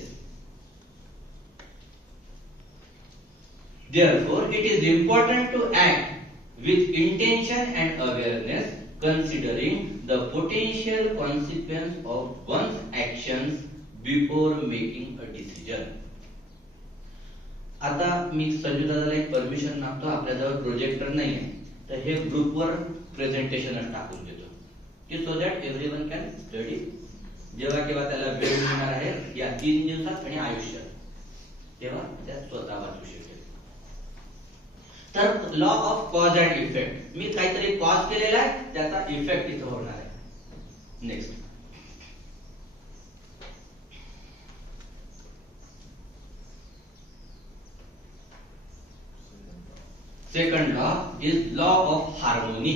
Therefore, it is important to act with intention and awareness, considering the potential consequence of one's actions before making a decision. आता मी संजू दादाला एक permission मागतो आपल्याजवळ projector नाही आहे तर हे ग्रुपवर प्रेझेंटेशन टाकून देतो की so that everyone can study जेव्हा केव्हा त्याला वेळ मिळणार आहे या 3 दिवसात आणि आयुष्यात तेव्हा त्या स्वतः वाचू शकेल तर law of cause and effect मी काहीतरी कॉज केलेला आहे त्याचा इफेक्ट इथं होणार आहे next second law is law of harmony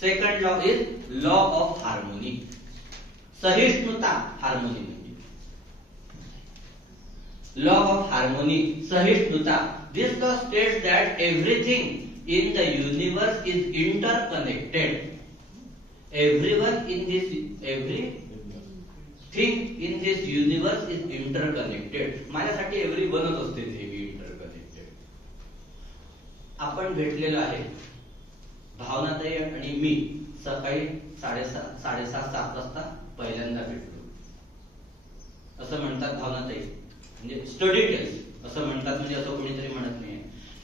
second law is law of harmony सहिष्णुता हार्मोनी म्हणजे लॉ ऑफ हार्मोनी सहिष्णुता this law states that everything in the universe is interconnected everyone in this everything in this universe is interconnected माझ्यासाठी एव्हरीवनच असते नेहमी interconnected आपण भेटलेलो आहे भावनाताई आणि मी सकाळी 7:30 वाजता पहिल्यांदा भेटलो असं म्हणतात भावनाताई म्हणजे स्टडी टेस्ट असं म्हणतात म्हणजे असं कोणीतरी म्हणत नाहीये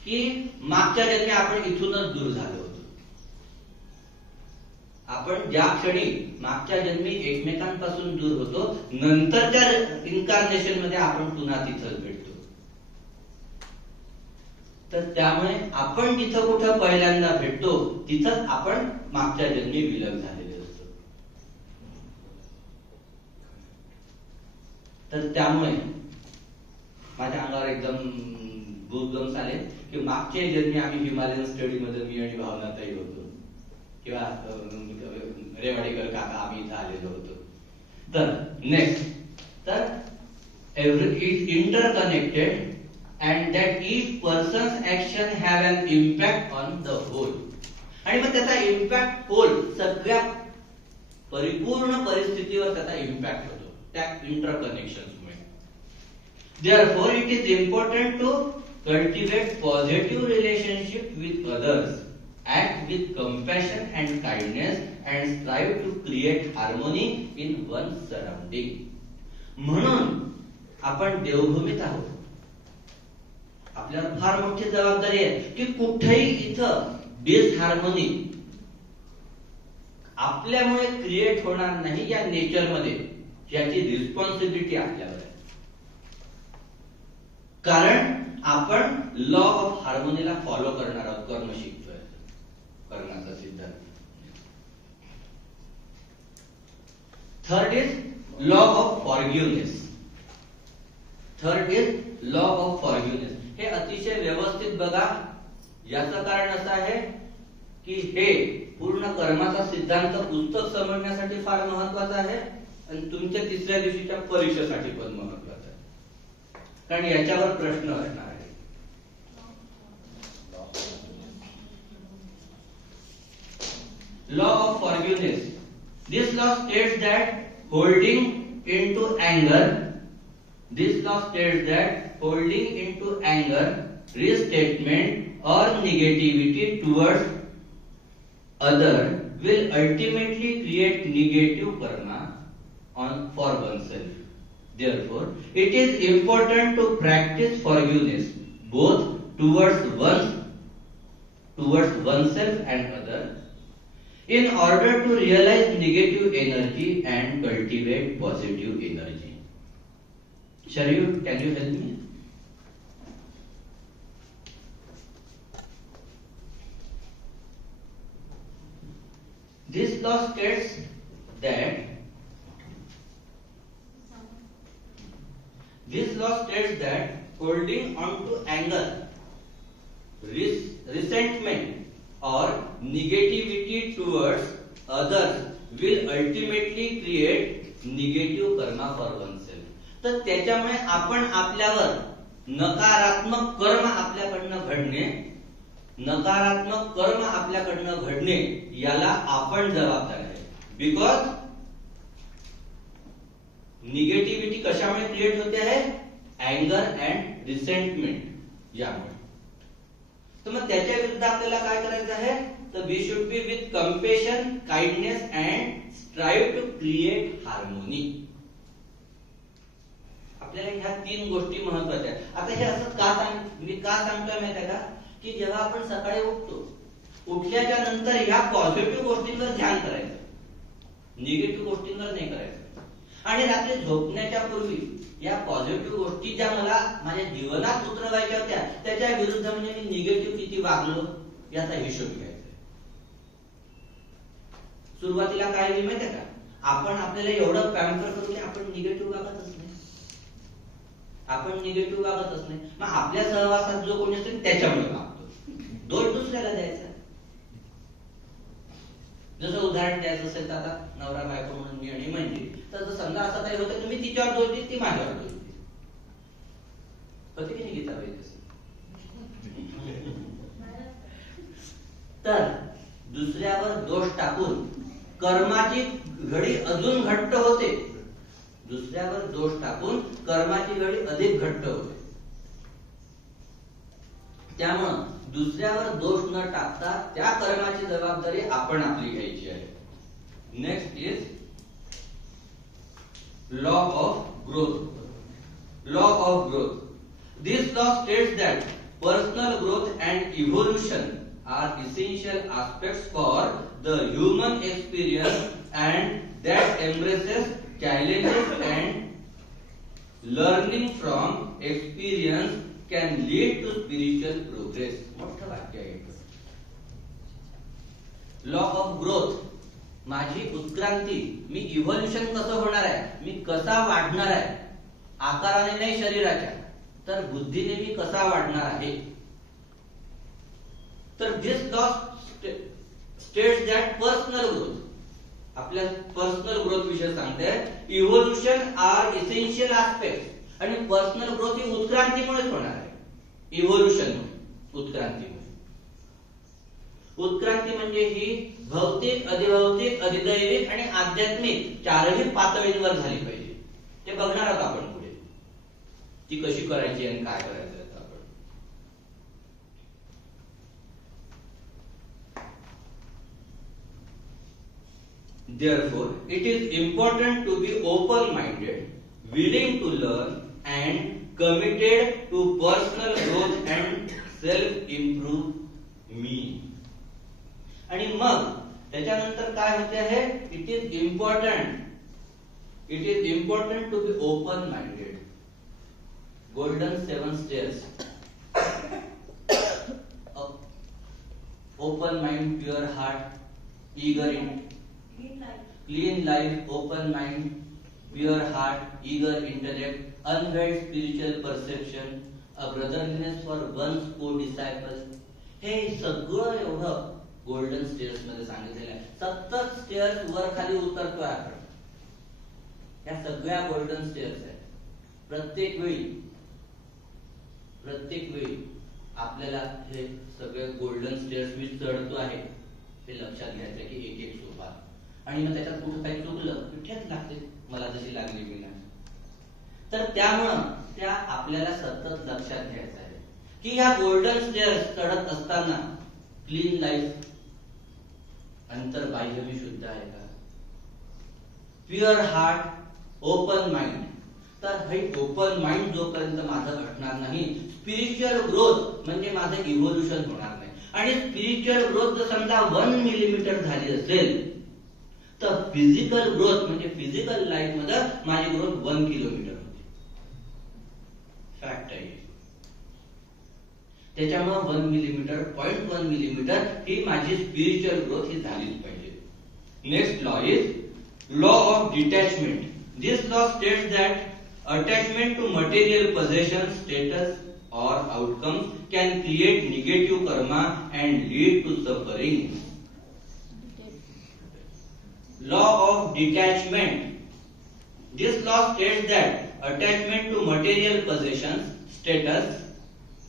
की मागच्या जन्मी आपण इथूनच दूर झालो होतो आपण ज्या क्षणी मागच्या जन्मी एकमेकांपासून दूर होतो नंतरच्या इन्कार्नेशन मध्ये आपण पुन्हा तिथंच भेटतो तर त्यामुळे आपण जिथं कुठं पहिल्यांदा भेटतो तिथंच आपण मागच्या जन्मी विलग झालेले असतो तर त्यामुळे माझ्या अंगावर एकदम गुजगम्स आले की मागच्या जन्मी आम्ही हिमालयन स्टडी मध्ये मी आणि भावनाताई होतो किंवा रेवाडीकर काका आम्ही इथं आलेलो होतो तर नेक्स्ट तर every is interconnected and that each person's action have an impact on the whole आणि मग त्याचा इम्पॅक्ट होल सगळ्या परिपूर्ण परिस्थितीवर त्याचा इम्पॅक्ट होतो त्या इंटरकनेक्शन्समुळे therefore it is important to cultivate positive relationship with others act with compassion and kindness and strive to create harmony in one's surrounding म्हणून आपण देवभूमीत आहोत आपल्याला फार मोठी जबाबदारी आहे की कुठेही इथं डिसहार्मोनी आपल्यामुळे क्रिएट होणार नाही या नेचर मध्ये याची रिस्पॉन्सिबिलिटी आपल्यावर आहे कारण आपण लॉ ऑफ हार्मोनीला फॉलो करणार आहोत कर्म शिकतोय कर्माचा सिद्धांत third is law of forgiveness. Third is law of forgiveness. हे अतिशय व्यवस्थित बघा. याचं कारण असं आहे की हे पूर्ण कर्माचा सिद्धांत पुस्तक समजण्यासाठी फार महत्वाचं आहे आणि तुमच्या तिसऱ्या दिवशीच्या परीक्षेसाठी पण महत्वाचं आहे, कारण याच्यावर प्रश्न असणार आहे. Law of forgiveness. This law states that holding into anger, resentment or negativity towards other will ultimately create negative karma for oneself. Therefore, it is important to practice forgiveness both towards oneself and others, in order to realize negative energy and cultivate positive energy. Sharyu, can you help me? This law states that holding on to anger, resentment or negativity towards others will ultimately create negative karma for oneself. तर त्याच्यामुळे आपण आपल्यावर नकारात्मक कर्म आपल्याकडनं घडणे याला आपण जबाबदार आहे. बिकॉज निगेटिव्हिटी कशामुळे क्रिएट होते आहे? अँगर अँड रिसेंटमेंट यामुळे. तर मग त्याच्या विरुद्ध आपल्याला काय करायचं आहे? तर we should be with compassion, kindness and strive to create harmony. आपल्याला ह्या तीन गोष्टी महत्वाच्या आहेत. आता हे असं मी का सांगतोय माहिती आहे का? की जेव्हा आपण सकाळी उठल्याच्या नंतर ह्या पॉझिटिव्ह गोष्टींवर ध्यान करायचं, निगेटिव्ह गोष्टींवर नाही करायचं. आणि रात्री झोपण्याच्या पूर्वी या पॉझिटिव्ह गोष्टी ज्या मला माझ्या जीवनात उतरवायच्या होत्या त्याच्या विरुद्ध म्हणजे मी निगेटिव्ह किती वागलो याचा हिशोब घ्यायचा. सुरुवातीला काय होईल माहिती आहे का? आपण आपल्याला एवढं पॅम्पर करू की आपण निगेटिव्ह वागतच नाही. मग आपल्या सहवासात जो कोणी असेल त्याच्यामुळे वागतो, दोष दुसऱ्याला द्यायचा. जसं उदाहरण द्यायचं असेल तर आता नवरा बायको म्हणून मी आणि म्हणजे, तर समजा असं काही होतं तुम्ही तिच्यावर दोष देत, ती माझ्यावर दोष देते. होते की नाही गीता बाई? तर दुसऱ्यावर दोष टाकून कर्माची घडी अजून घट्ट होते. दुसऱ्यावर दोष टाकून कर्माची घडी अधिक घट्ट होते. त्यामुळं दुसऱ्यावर दोष न टाकता त्या कर्माची जबाबदारी आपण आपली घ्यायची आहे. Next is law of growth. This law states that personal growth and evolution are essential aspects for the human experience and that embraces challenges and learning from experience can lead to spiritual progress. मोठं वाक्य आहे. Law of growth, माझी उत्क्रांती, मी evolution कसं होणार आहे, मी कसा वाढणार आहे, आकाराने नाही शरीराच्या तर बुद्धीने मी कसा वाढणार आहे. तर this law states that personal growth, आपल्या पर्सनल ग्रोथ विषय सांगते. इव्होल्युशन आर इसेन्शियल ऍस्पेक्ट आणि पर्सनल ग्रोथ ही उत्क्रांतीमुळेच होणार आहे. इव्होल्युशन उत्क्रांती म्हणजे ही भौतिक, अधिभौतिक, अधिदैविक आणि आध्यात्मिक चारही पातळींवर झाली पाहिजे. ते बघणार आहोत आपण पुढे, ती कशी करायची आणि काय करायचं आपण. Therefore, it is important to be open-minded, willing to learn and committed to personal growth and self-improvement. आणि मग त्याच्यानंतर काय होते आहे? It is important to be open minded. Golden 7 stairs. Open mind, pure heart, eager in clean life, open mind, pure heart, eager intellect, unveiled spiritual perception, a brotherliness for one's co-disciples. हे सगळं एवढं golden stairs मध्ये सांगितलेलं आहे. सतत stairs वर खाली उतरतोय आपण. या सगळ्या गोल्डन स्टेअर्स आहेत. प्रत्येक वेळी आपल्याला हे सगळे गोल्डन स्टेअर्स मी चढतो आहे हे लक्षात घ्यायचं की एक एक सोपा आणि मग त्याच्यात कुठं काही चुकलं की ठेच लागते मला जशी लागली मी ना. तर त्यामुळं त्या आपल्याला सतत लक्षात घ्यायचं आहे की या गोल्डन स्टेअर्स चढत असताना क्लीन लाईफ, अंतर्बाह्य मी शुद्ध आहे का, प्युअर हार्ट, ओपन माइंड. तर हे ओपन माइंड जोपर्यंत माझं घडणार नाही, स्पिरिच्युअल ग्रोथ म्हणजे माझं इव्होल्युशन होणार नाही. आणि स्पिरिच्युअल ग्रोथ जर समजा 1 मिलीमीटर झाली असेल तर फिजिकल ग्रोथ म्हणजे फिजिकल लाईफ मध्ये माझी ग्रोथ 1 किलोमीटर होती. फॅक्ट आहे. त्याच्यामुळे 1 मिलीमीटर, 0.1 मिलीमीटर ही माझी स्पिरिच्युअल ग्रोथ ही झालीच पाहिजे. Next law is law of detachment. This law states that attachment to material possessions, status or outcomes can create negative karma and lead to suffering. Law of detachment. This law states that attachment to material possessions, status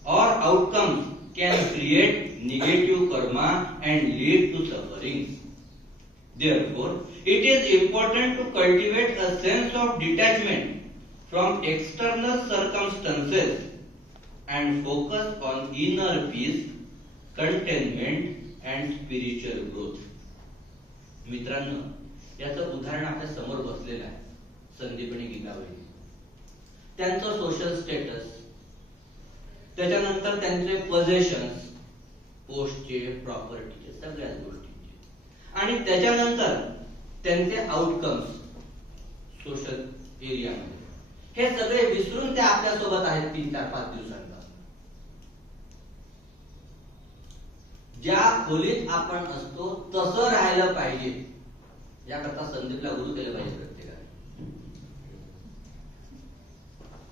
or outcomes can create negative karma and lead to suffering. Therefore, it is important to cultivate a sense of detachment from external circumstances and focus on inner peace, contentment and spiritual growth. मित्रांनो, याचं उदाहरण आपल्या समोर बसलेलं आहे. संदीप आणि गीताबाई. त्यांचं social status, त्याच्यानंतर त्यांचे पोझेशन्स, पोस्टचे, प्रॉपर्टीचे, सगळ्याच गोष्टी आणि त्याच्यानंतर त्यांचे आउटकम्स सोशल एरियामध्ये, हे सगळे विसरून ते आपल्यासोबत आहेत 3-4-5 दिवसांपासून. ज्या खोलीत आपण असतो तसं राहायला पाहिजे याकरता संदीपला गुरु केलं पाहिजे. प्रत्येकाने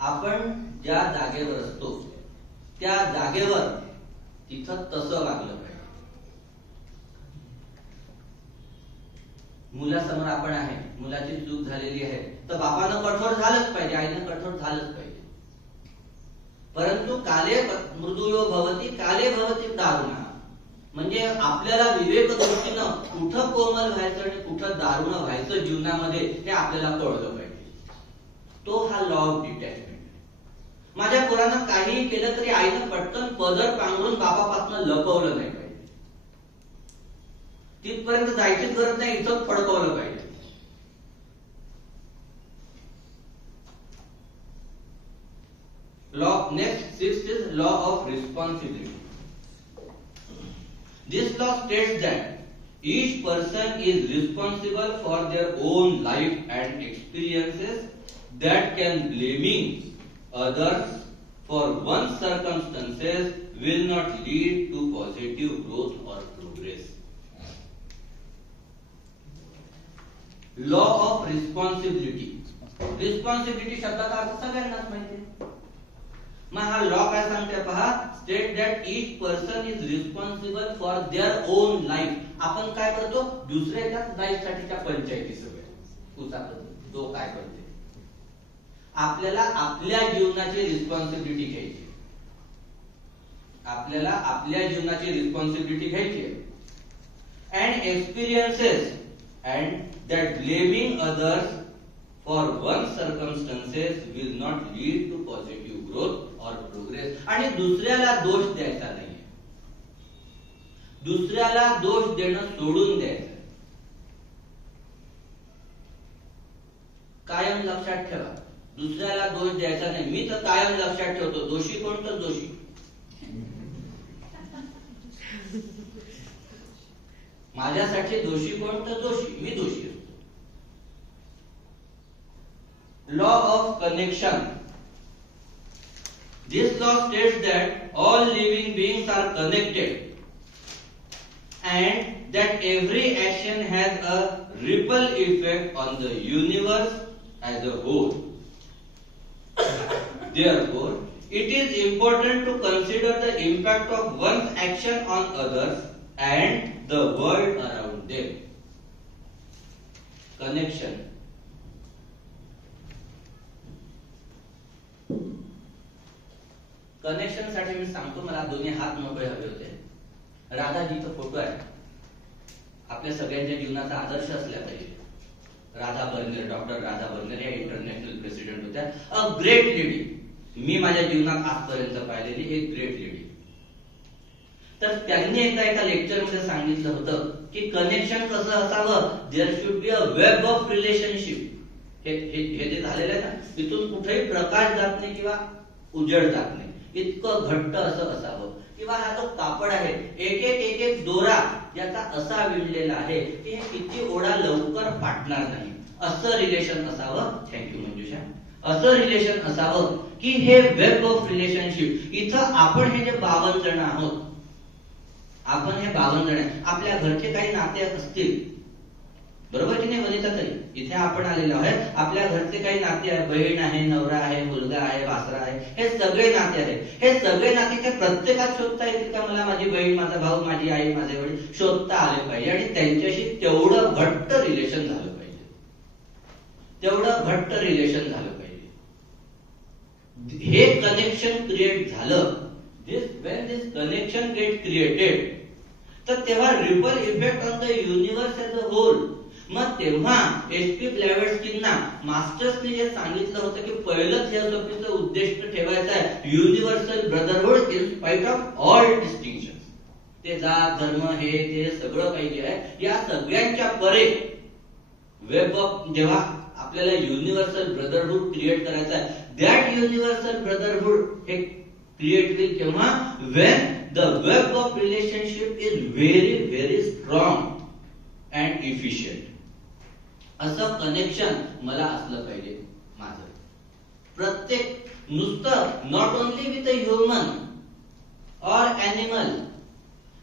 आपण ज्या जागेवर असतो त्या जागेवर तिथं तसं वागलं पाहिजे. मुलासमोर आपण आहे, मुलाची चूक झालेली आहे तर बापानं कठोर झालंच पाहिजे, आईनं कठोर झालंच पाहिजे. परंतु काले मृदुयो भवती काले भवती दारुणा, म्हणजे आपल्याला विवेक दृष्टीनं कुठं कोमल व्हायचं आणि कुठं दारुण व्हायचं जीवनामध्ये हे आपल्याला कळलं पाहिजे. तो हा लॉ ऑफ डिटॅचमेंट. माझ्या पोरानं काहीही केलं तरी आईनं पटकन पदर पांघरून बापापासून लपवलं नाही पाहिजे. तिथपर्यंत जायची गरज नाही, इथं फडकवलं पाहिजे. Law next 6 is law of responsibility. This law states that each person is responsible for their own life and experiences, that can blaming others for one's circumstances will not lead to positive growth or progress. Law of responsibility. Responsibility शब्दाचा अर्थ सगळ्यांनाच माहिती आहे. मग हा law काय सांगते पहा, state that each person is responsible for their own life. आपण काय करतो, दुसऱ्याच्याच लाईफ साठीच्या पंचायती सगळ्या तो काय करते. आपल्याला आपल्या जीवनाची रिस्पॉन्सिबिलिटी घ्यायची, आपल्याला आपल्या जीवनाची रिस्पॉन्सिबिलिटी घ्यायची and experiences and that blaming others for one circumstances will not lead to positive growth or progress. आणि दुसऱ्याला दोष द्यायचा नाही, दुसऱ्याला दोष देणं सोडून द्यायचं. कायम लक्षात ठेवा, दुसऱ्याला दोष द्यायचा नाही. मी तर कायम लक्षात ठेवतो, दोषी कोण तर दोषी. माझ्यासाठी दोषी कोण तर दोषी, मी दोषी असतो. Law of connection. This law states that all living beings are connected and that every action has a ripple effect on the universe as a whole. Therefore, it is important to consider the impact of one's action on others and the world around them. Connection. Connection साठी मी सांगतो, मला दोन्ही हात मोकळे हवे होते. राधाजीचा photo आहे, आपल्या सगळ्यांच्या जीवनाचा आदर्श असला पाहिजे. राधा बर्नेर, डॉक्टर राधा बर्नेर या इंटरनॅशनल प्रेसिडेंट होत्या. A great lady. मी माझ्या जीवनात आजपर्यंत पाहिलेली एक ग्रेट लेडी. तर त्यांनी एका लेक्चर मध्ये सांगितलं होतं की कनेक्शन कसं असावं. There should be a web of relationship. हे जे झालेलं आहे ना, तिथून कुठेही प्रकाश जात नाही किंवा उजेड जात नाही, इतकं घट्ट असं असावं. किंवा हा जो कापड आहे, एक एक दोरा याचा असा विणलेला आहे की हे किती ओढा लवकर फाटणार नाही, असं रिलेशन असावं. थँक्यू मंजुषा. असं रिलेशन असावं की हे वेब ऑफ रिलेशनशिप. इथं आपण हे जे 52 जण आहोत, आपण हे 52 जण आहे, आपल्या घरचे काही नाते असतील, बरोबर की नाही वनिता ताई? इथे आपण आलेलो आहोत, आपल्या घरचे काही नाते आहे, बहीण आहे, नवरा आहे, मुलगा आहे, वासरा आहे, हे सगळे नाते आहेत. हे सगळे नाते त्या प्रत्येकात शोधता येतील का? मला माझी बहीण, माझा भाऊ, माझी आई, माझे वडील शोधता आले पाहिजे आणि त्यांच्याशी तेवढं घट्ट रिलेशन झालं पाहिजे. तेवढं घट्ट रिलेशन झालं पाहिजे. हे कनेक्शन क्रिएट झालं. when this connection get created, तर तेव्हा ripple effect on the universe as a whole. मग तेव्हा HP ब्लॅवॅट्स्कींना मास्टर्सने जे सांगितलं होतं की पहिलं थिओसॉफीचं उद्दिष्ट ठेवायचं आहे universal brotherhood in spite of all distinction. ते जात धर्म हे ते सगळं काही जे आहे, या सगळ्यांच्या परे वेब ऑफ, जेव्हा आपल्याला युनिव्हर्सल ब्रदरहुड क्रिएट करायचं आहे, दॅट युनिव्हर्सल ब्रदरहुड हे क्रिएट होईल केव्हा? when the web of relationship is very very strong and efficient. असं कनेक्शन मला असलं पाहिजे माझं. प्रत्येक नुसतं not only with a human or animal,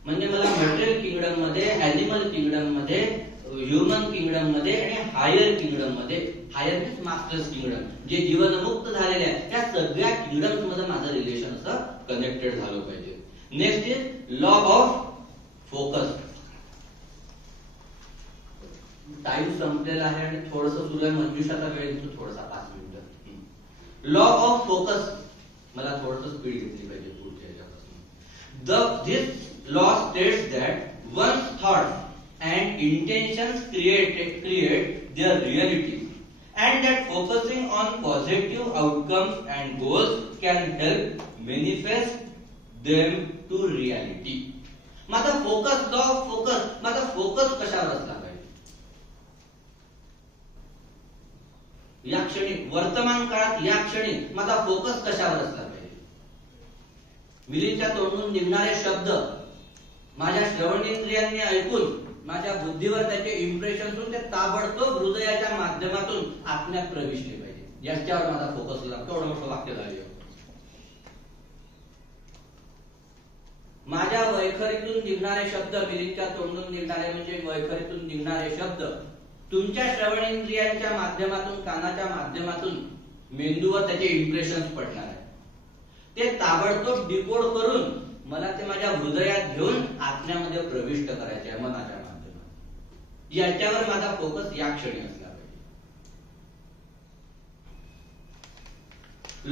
म्हणजे मला मटेरियल किंगडम मध्ये, ॲनिमल किंगडम मध्ये, ह्युमन किंगडम मध्ये आणि हायर किंगडम मध्ये, हायर मीन्स मास्टर्स किंगडम, जे जीवनमुक्त झालेले आहेत, त्या सगळ्या किंगडम्स मध्ये माझं रिलेशन असं कनेक्टेड झालं पाहिजे. Next is law of focus. Time संपलेला आहे आणि थोडंसं सुरू आहे, मंजुषाचा वेळ घेतो थोडासा 5 मिनिटं. लॉ ऑफ फोकस, मला थोडंसं स्पीड घेतली पाहिजे पुढच्या ह्याच्यापासून. This law states that once thought and intentions create their reality, and that focusing on positive outcomes and goals can help manifest them to reality. माझा फोकस, लॉ ऑफ फोकस, माझा focus कशावर असला पाहिजे? या क्षणी, वर्तमान काळात, या क्षणी माझा फोकस कशावर असला पाहिजे? मिलींच्या तोंडून निघणारे शब्द माझ्या श्रवणेंद्रियांनी ऐकून माझ्या बुद्धीवर त्याचे इम्प्रेशन होऊन ते ताबडतोब हृदयाच्या माध्यमातून आत्म्यात प्रविष्टले पाहिजे. याच्यावर माझा फोकस लागतो. एवढं मोठं वाक्य झालं. माझ्या वैखरीतून निघणारे शब्द, मिलींच्या तोंडून निघणारे म्हणजे वैखरीतून निघणारे शब्द तुमच्या श्रवणेंद्रियांच्या माध्यमातून, कानाच्या माध्यमातून मेंदूवर त्याचे इम्प्रेशन्स पडणार आहे. ते ताबडतोब डिकोड करून मला ते माझ्या हृदयात घेऊन आत्म्यामध्ये प्रविष्ट करायचे आहे मनाच्या माध्यमातून. याच्यावर माझा फोकस या क्षणी असला पाहिजे.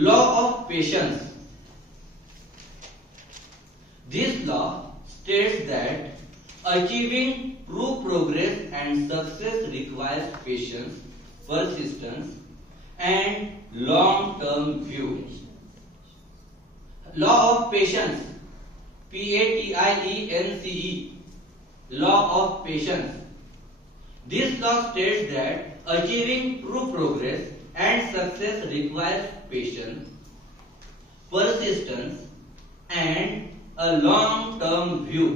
Law of patience. This law states that achieving true progress and success requires patience, persistence, and long-term view. Law of patience, PATIENCE, law of patience. This law states that achieving true progress and success requires patience, persistence, and a long-term view.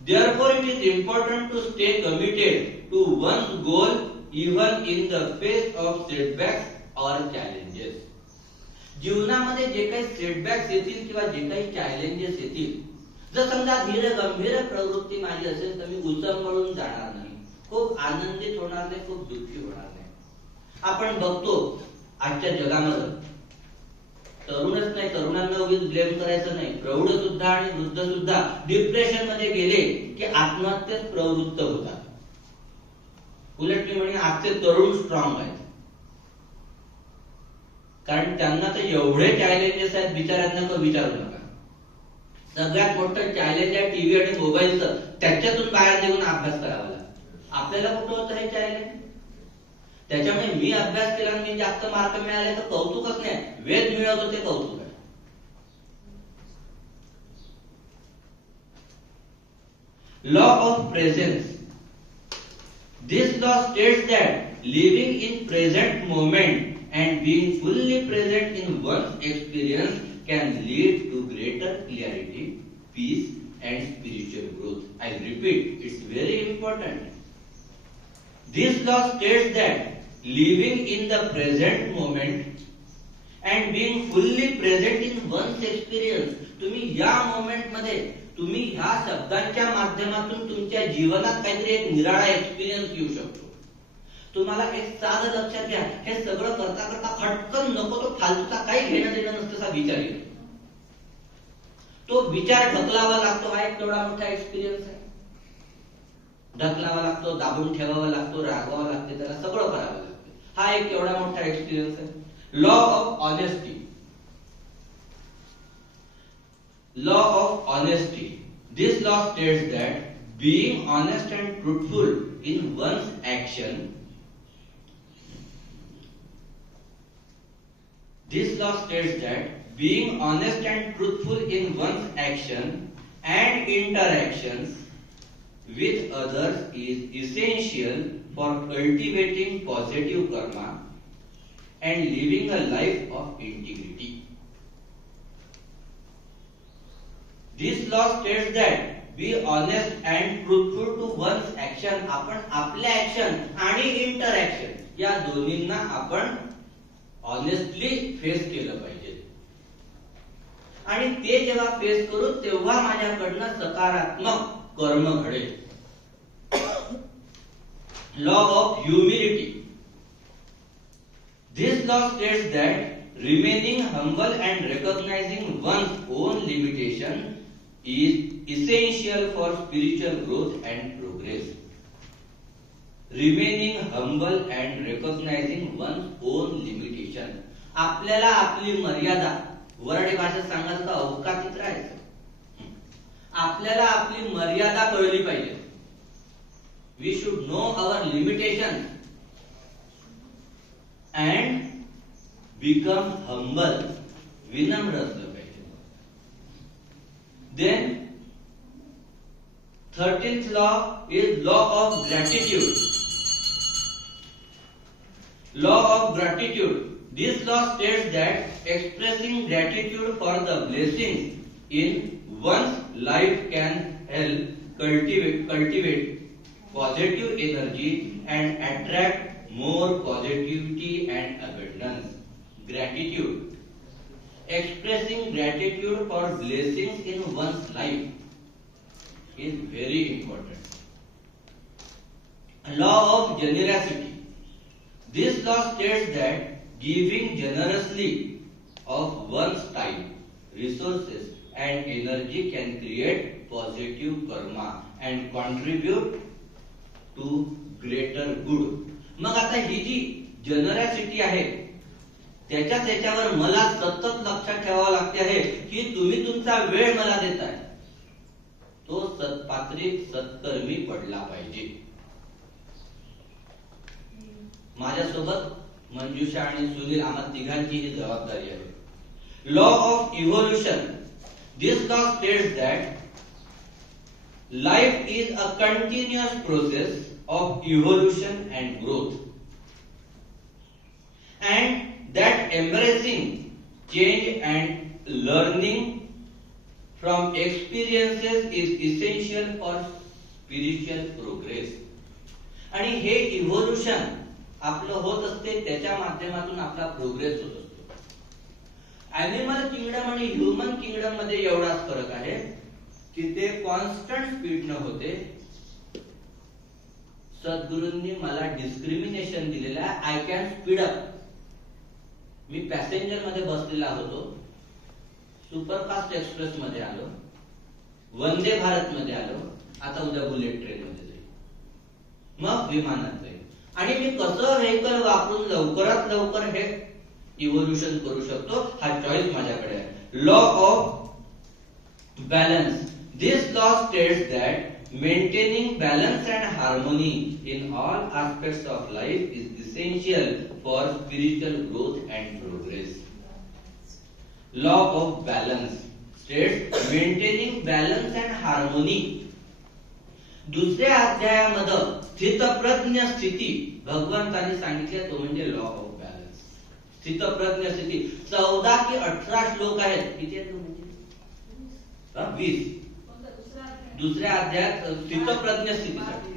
Therefore, it is important to stay committed to one's goal even in the face of setbacks or challenges. जीवनामध्ये जे काही setbacks येतील किंवा जे काही challenges येतील, जर समजा धीर गंभीर प्रवृत्ती माझी असेल तर मी उचंबळून जाणार नाही, खूप आनंदित होणार नाही, खूप दुःखी होणार नाही. आपण बघतो आजच्या जगामध्ये तरुणच नाही, तरुणांना उगीच ब्लेम करायचं नाही, प्रौढ सुद्धा आणि वृद्ध सुद्धा डिप्रेशन मध्ये गेले की आत्महत्येत प्रवृत्त होतात. उलट मी म्हणे आजचे तरुण स्ट्रॉंग आहेत, कारण त्यांना तर एवढे चॅलेंजेस आहेत बिचाऱ्यांना तो विचारू नका. सगळ्यात मोठं चॅलेंज आहे टीव्ही आणि मोबाईलचं, त्याच्यातून बाहेर निघून अभ्यास करावा लागतो. आपल्याला कुठं होतं हे चॅलेंज? त्याच्यामुळे मी अभ्यास केला आणि मी जास्त मार्क मिळाले तर कौतुकच नाही, वेद मिळवतो ते कौतुक आहे. Law of presence. This law states that living in present moment and being fully present in one's experience can lead to greater clarity, peace and spiritual growth. I repeat, it's very important. This law states that living in the present moment and being fully present in one's experience, तुम्ही या moment मध्ये तुम्ही ह्या शब्दांच्या माध्यमातून तुमच्या जीवनात काहीतरी एक निराळा एक्सपिरियन्स घेऊ शकतो. तुम्हाला एक साधं लक्षात घ्या, हे सगळं करता करता खटकन नको तो फालतूचा काही घेणं देणं नसतं विचार येतो. तो विचार ढकलावा लागतो, हा एक तेवढा मोठा एक्सपिरियन्स आहे. ढकलावा लागतो, दाबून ठेवावा लागतो, रागवावं लागते, त्याला सगळं करावं लागतं. हा एक एवढा मोठा एक्सपिरियन्स आहे. Law of honesty. Law of honesty. This law states that being honest and truthful in one's action. This law states that being honest and truthful in one's action and interactions with others is essential for cultivating positive karma and living a life of integrity. This law states that be honest and truthful to one's action. आपण आपल्या action आणि interaction या दोन्हींना आपण honestly face केलं पाहिजे. आणि ते जेव्हा फेस करू तेव्हा माझ्याकडनं सकारात्मक कर्म घडेल. Law of humility. This law states that remaining humble and recognizing one's own limitation is essential for spiritual growth and progress. Remaining humble and recognizing one's own limitation. आपल्याला आपली मर्यादा, वराडी भाषेत सांगायचं तर अवकाशीत राहायचं. आपल्याला आपली मर्यादा कळली पाहिजे. We should know our limitations and become humble. विनम्र असलं पाहिजे. Then 13th law is law of gratitude. Law of gratitude. This law states that expressing gratitude for the blessings in one's life can help cultivate positive energy and attract more positivity and abundance. Gratitude. Expressing gratitude for blessings in one's life is very important. Law of generosity. This law states that giving generously of one's time, resources and energy can create positive karma and contribute to greater good. मग आता ही जी जनरॅसिटी आहे त्याच्यावर मला सतत लक्षात ठेवावं लागते आहे की तुम्ही तुमचा वेळ मला देताय, तो सत्पात्रित सत्कर्मी पडला पाहिजे. माझ्यासोबत मंजुषा आणि सुनील आम्हा तिघांची ही जबाबदारी आहे. Law of evolution. This law states that life is a continuous process of evolution and growth and that embracing change and learning from experiences is essential for spiritual progress. आणि हे इव्होल्युशन आपलं होत असते, त्याच्या माध्यमातून आपला प्रोग्रेस होत असतो. ॲनिमल किंगडम आणि ह्युमन किंगडम मध्ये एवढाच फरक आहे की ते कॉन्स्टंट स्पीडनं होते. सद्गुरूंनी मला डिस्क्रिमिनेशन दिलेलं आहे, I can speed up. Me passenger मध्ये बसलेला होतो, सुपरफास्ट एक्सप्रेस मध्ये आलो, वंदे भारत मध्ये आलो, आता उद्या बुलेट ट्रेन मध्ये जाईल, मग विमानात जाईल. आणि मी कसं व्हेकल वापरून लवकरात लवकर हे इव्होल्युशन करू शकतो, हा चॉईस माझ्याकडे आहे. Law of balance. This law states that maintaining balance and harmony in all aspects of life is essential for spiritual growth and progress. Law of balance states maintaining balance and harmony. दुसऱ्या अध्यायामध्ये स्थितप्रज्ञ स्थिती भगवंतांनी सांगितले, तो म्हणजे law of balance. स्थितप्रज्ञ स्थिती 14 की 18 श्लोक आहेत. किती आहेत म्हणजे 20. दुसऱ्या अध्यायात स्थितप्रज्ञ स्थितीसाठी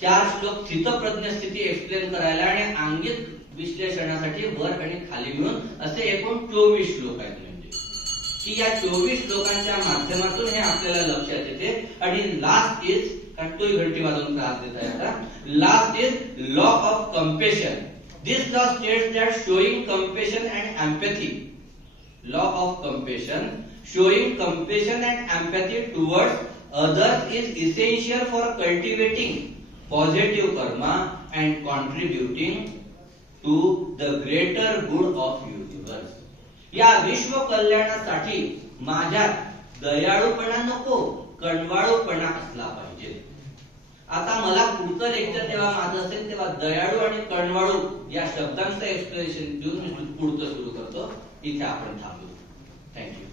4 श्लोक स्थितप्रज्ञ स्थिती एक्सप्लेन करायला आणि अंगिक विश्लेषणासाठी वर आणि खाली मिळून असे एकूण 24 श्लोक आहेत. म्हणजे की या 24 श्लोकांच्या माध्यमातून हे आपल्याला लक्षात येते. आणि लास्ट इज, कारण तोही घंटी वाजवून त्रास देत आहे आता, last is law of compassion. This law states that showing compassion and empathy. Law of compassion, showing compassion and empathy towards others is essential for cultivating positive karma and contributing to the greater good of universe. या विश्व कल्याणासाठी माझ्यात दयाळूपणा नको, कणवाळूपणा असला पाहिजे. आता मला पुढचं लेक्चर जेव्हा माझं असेल तेव्हा दयाळू आणि कणवाळू या शब्दांचं एक्सप्लेनेशन देऊन मी पुढचं सुरू करतो. इथे आपण थांबू. थँक्यू.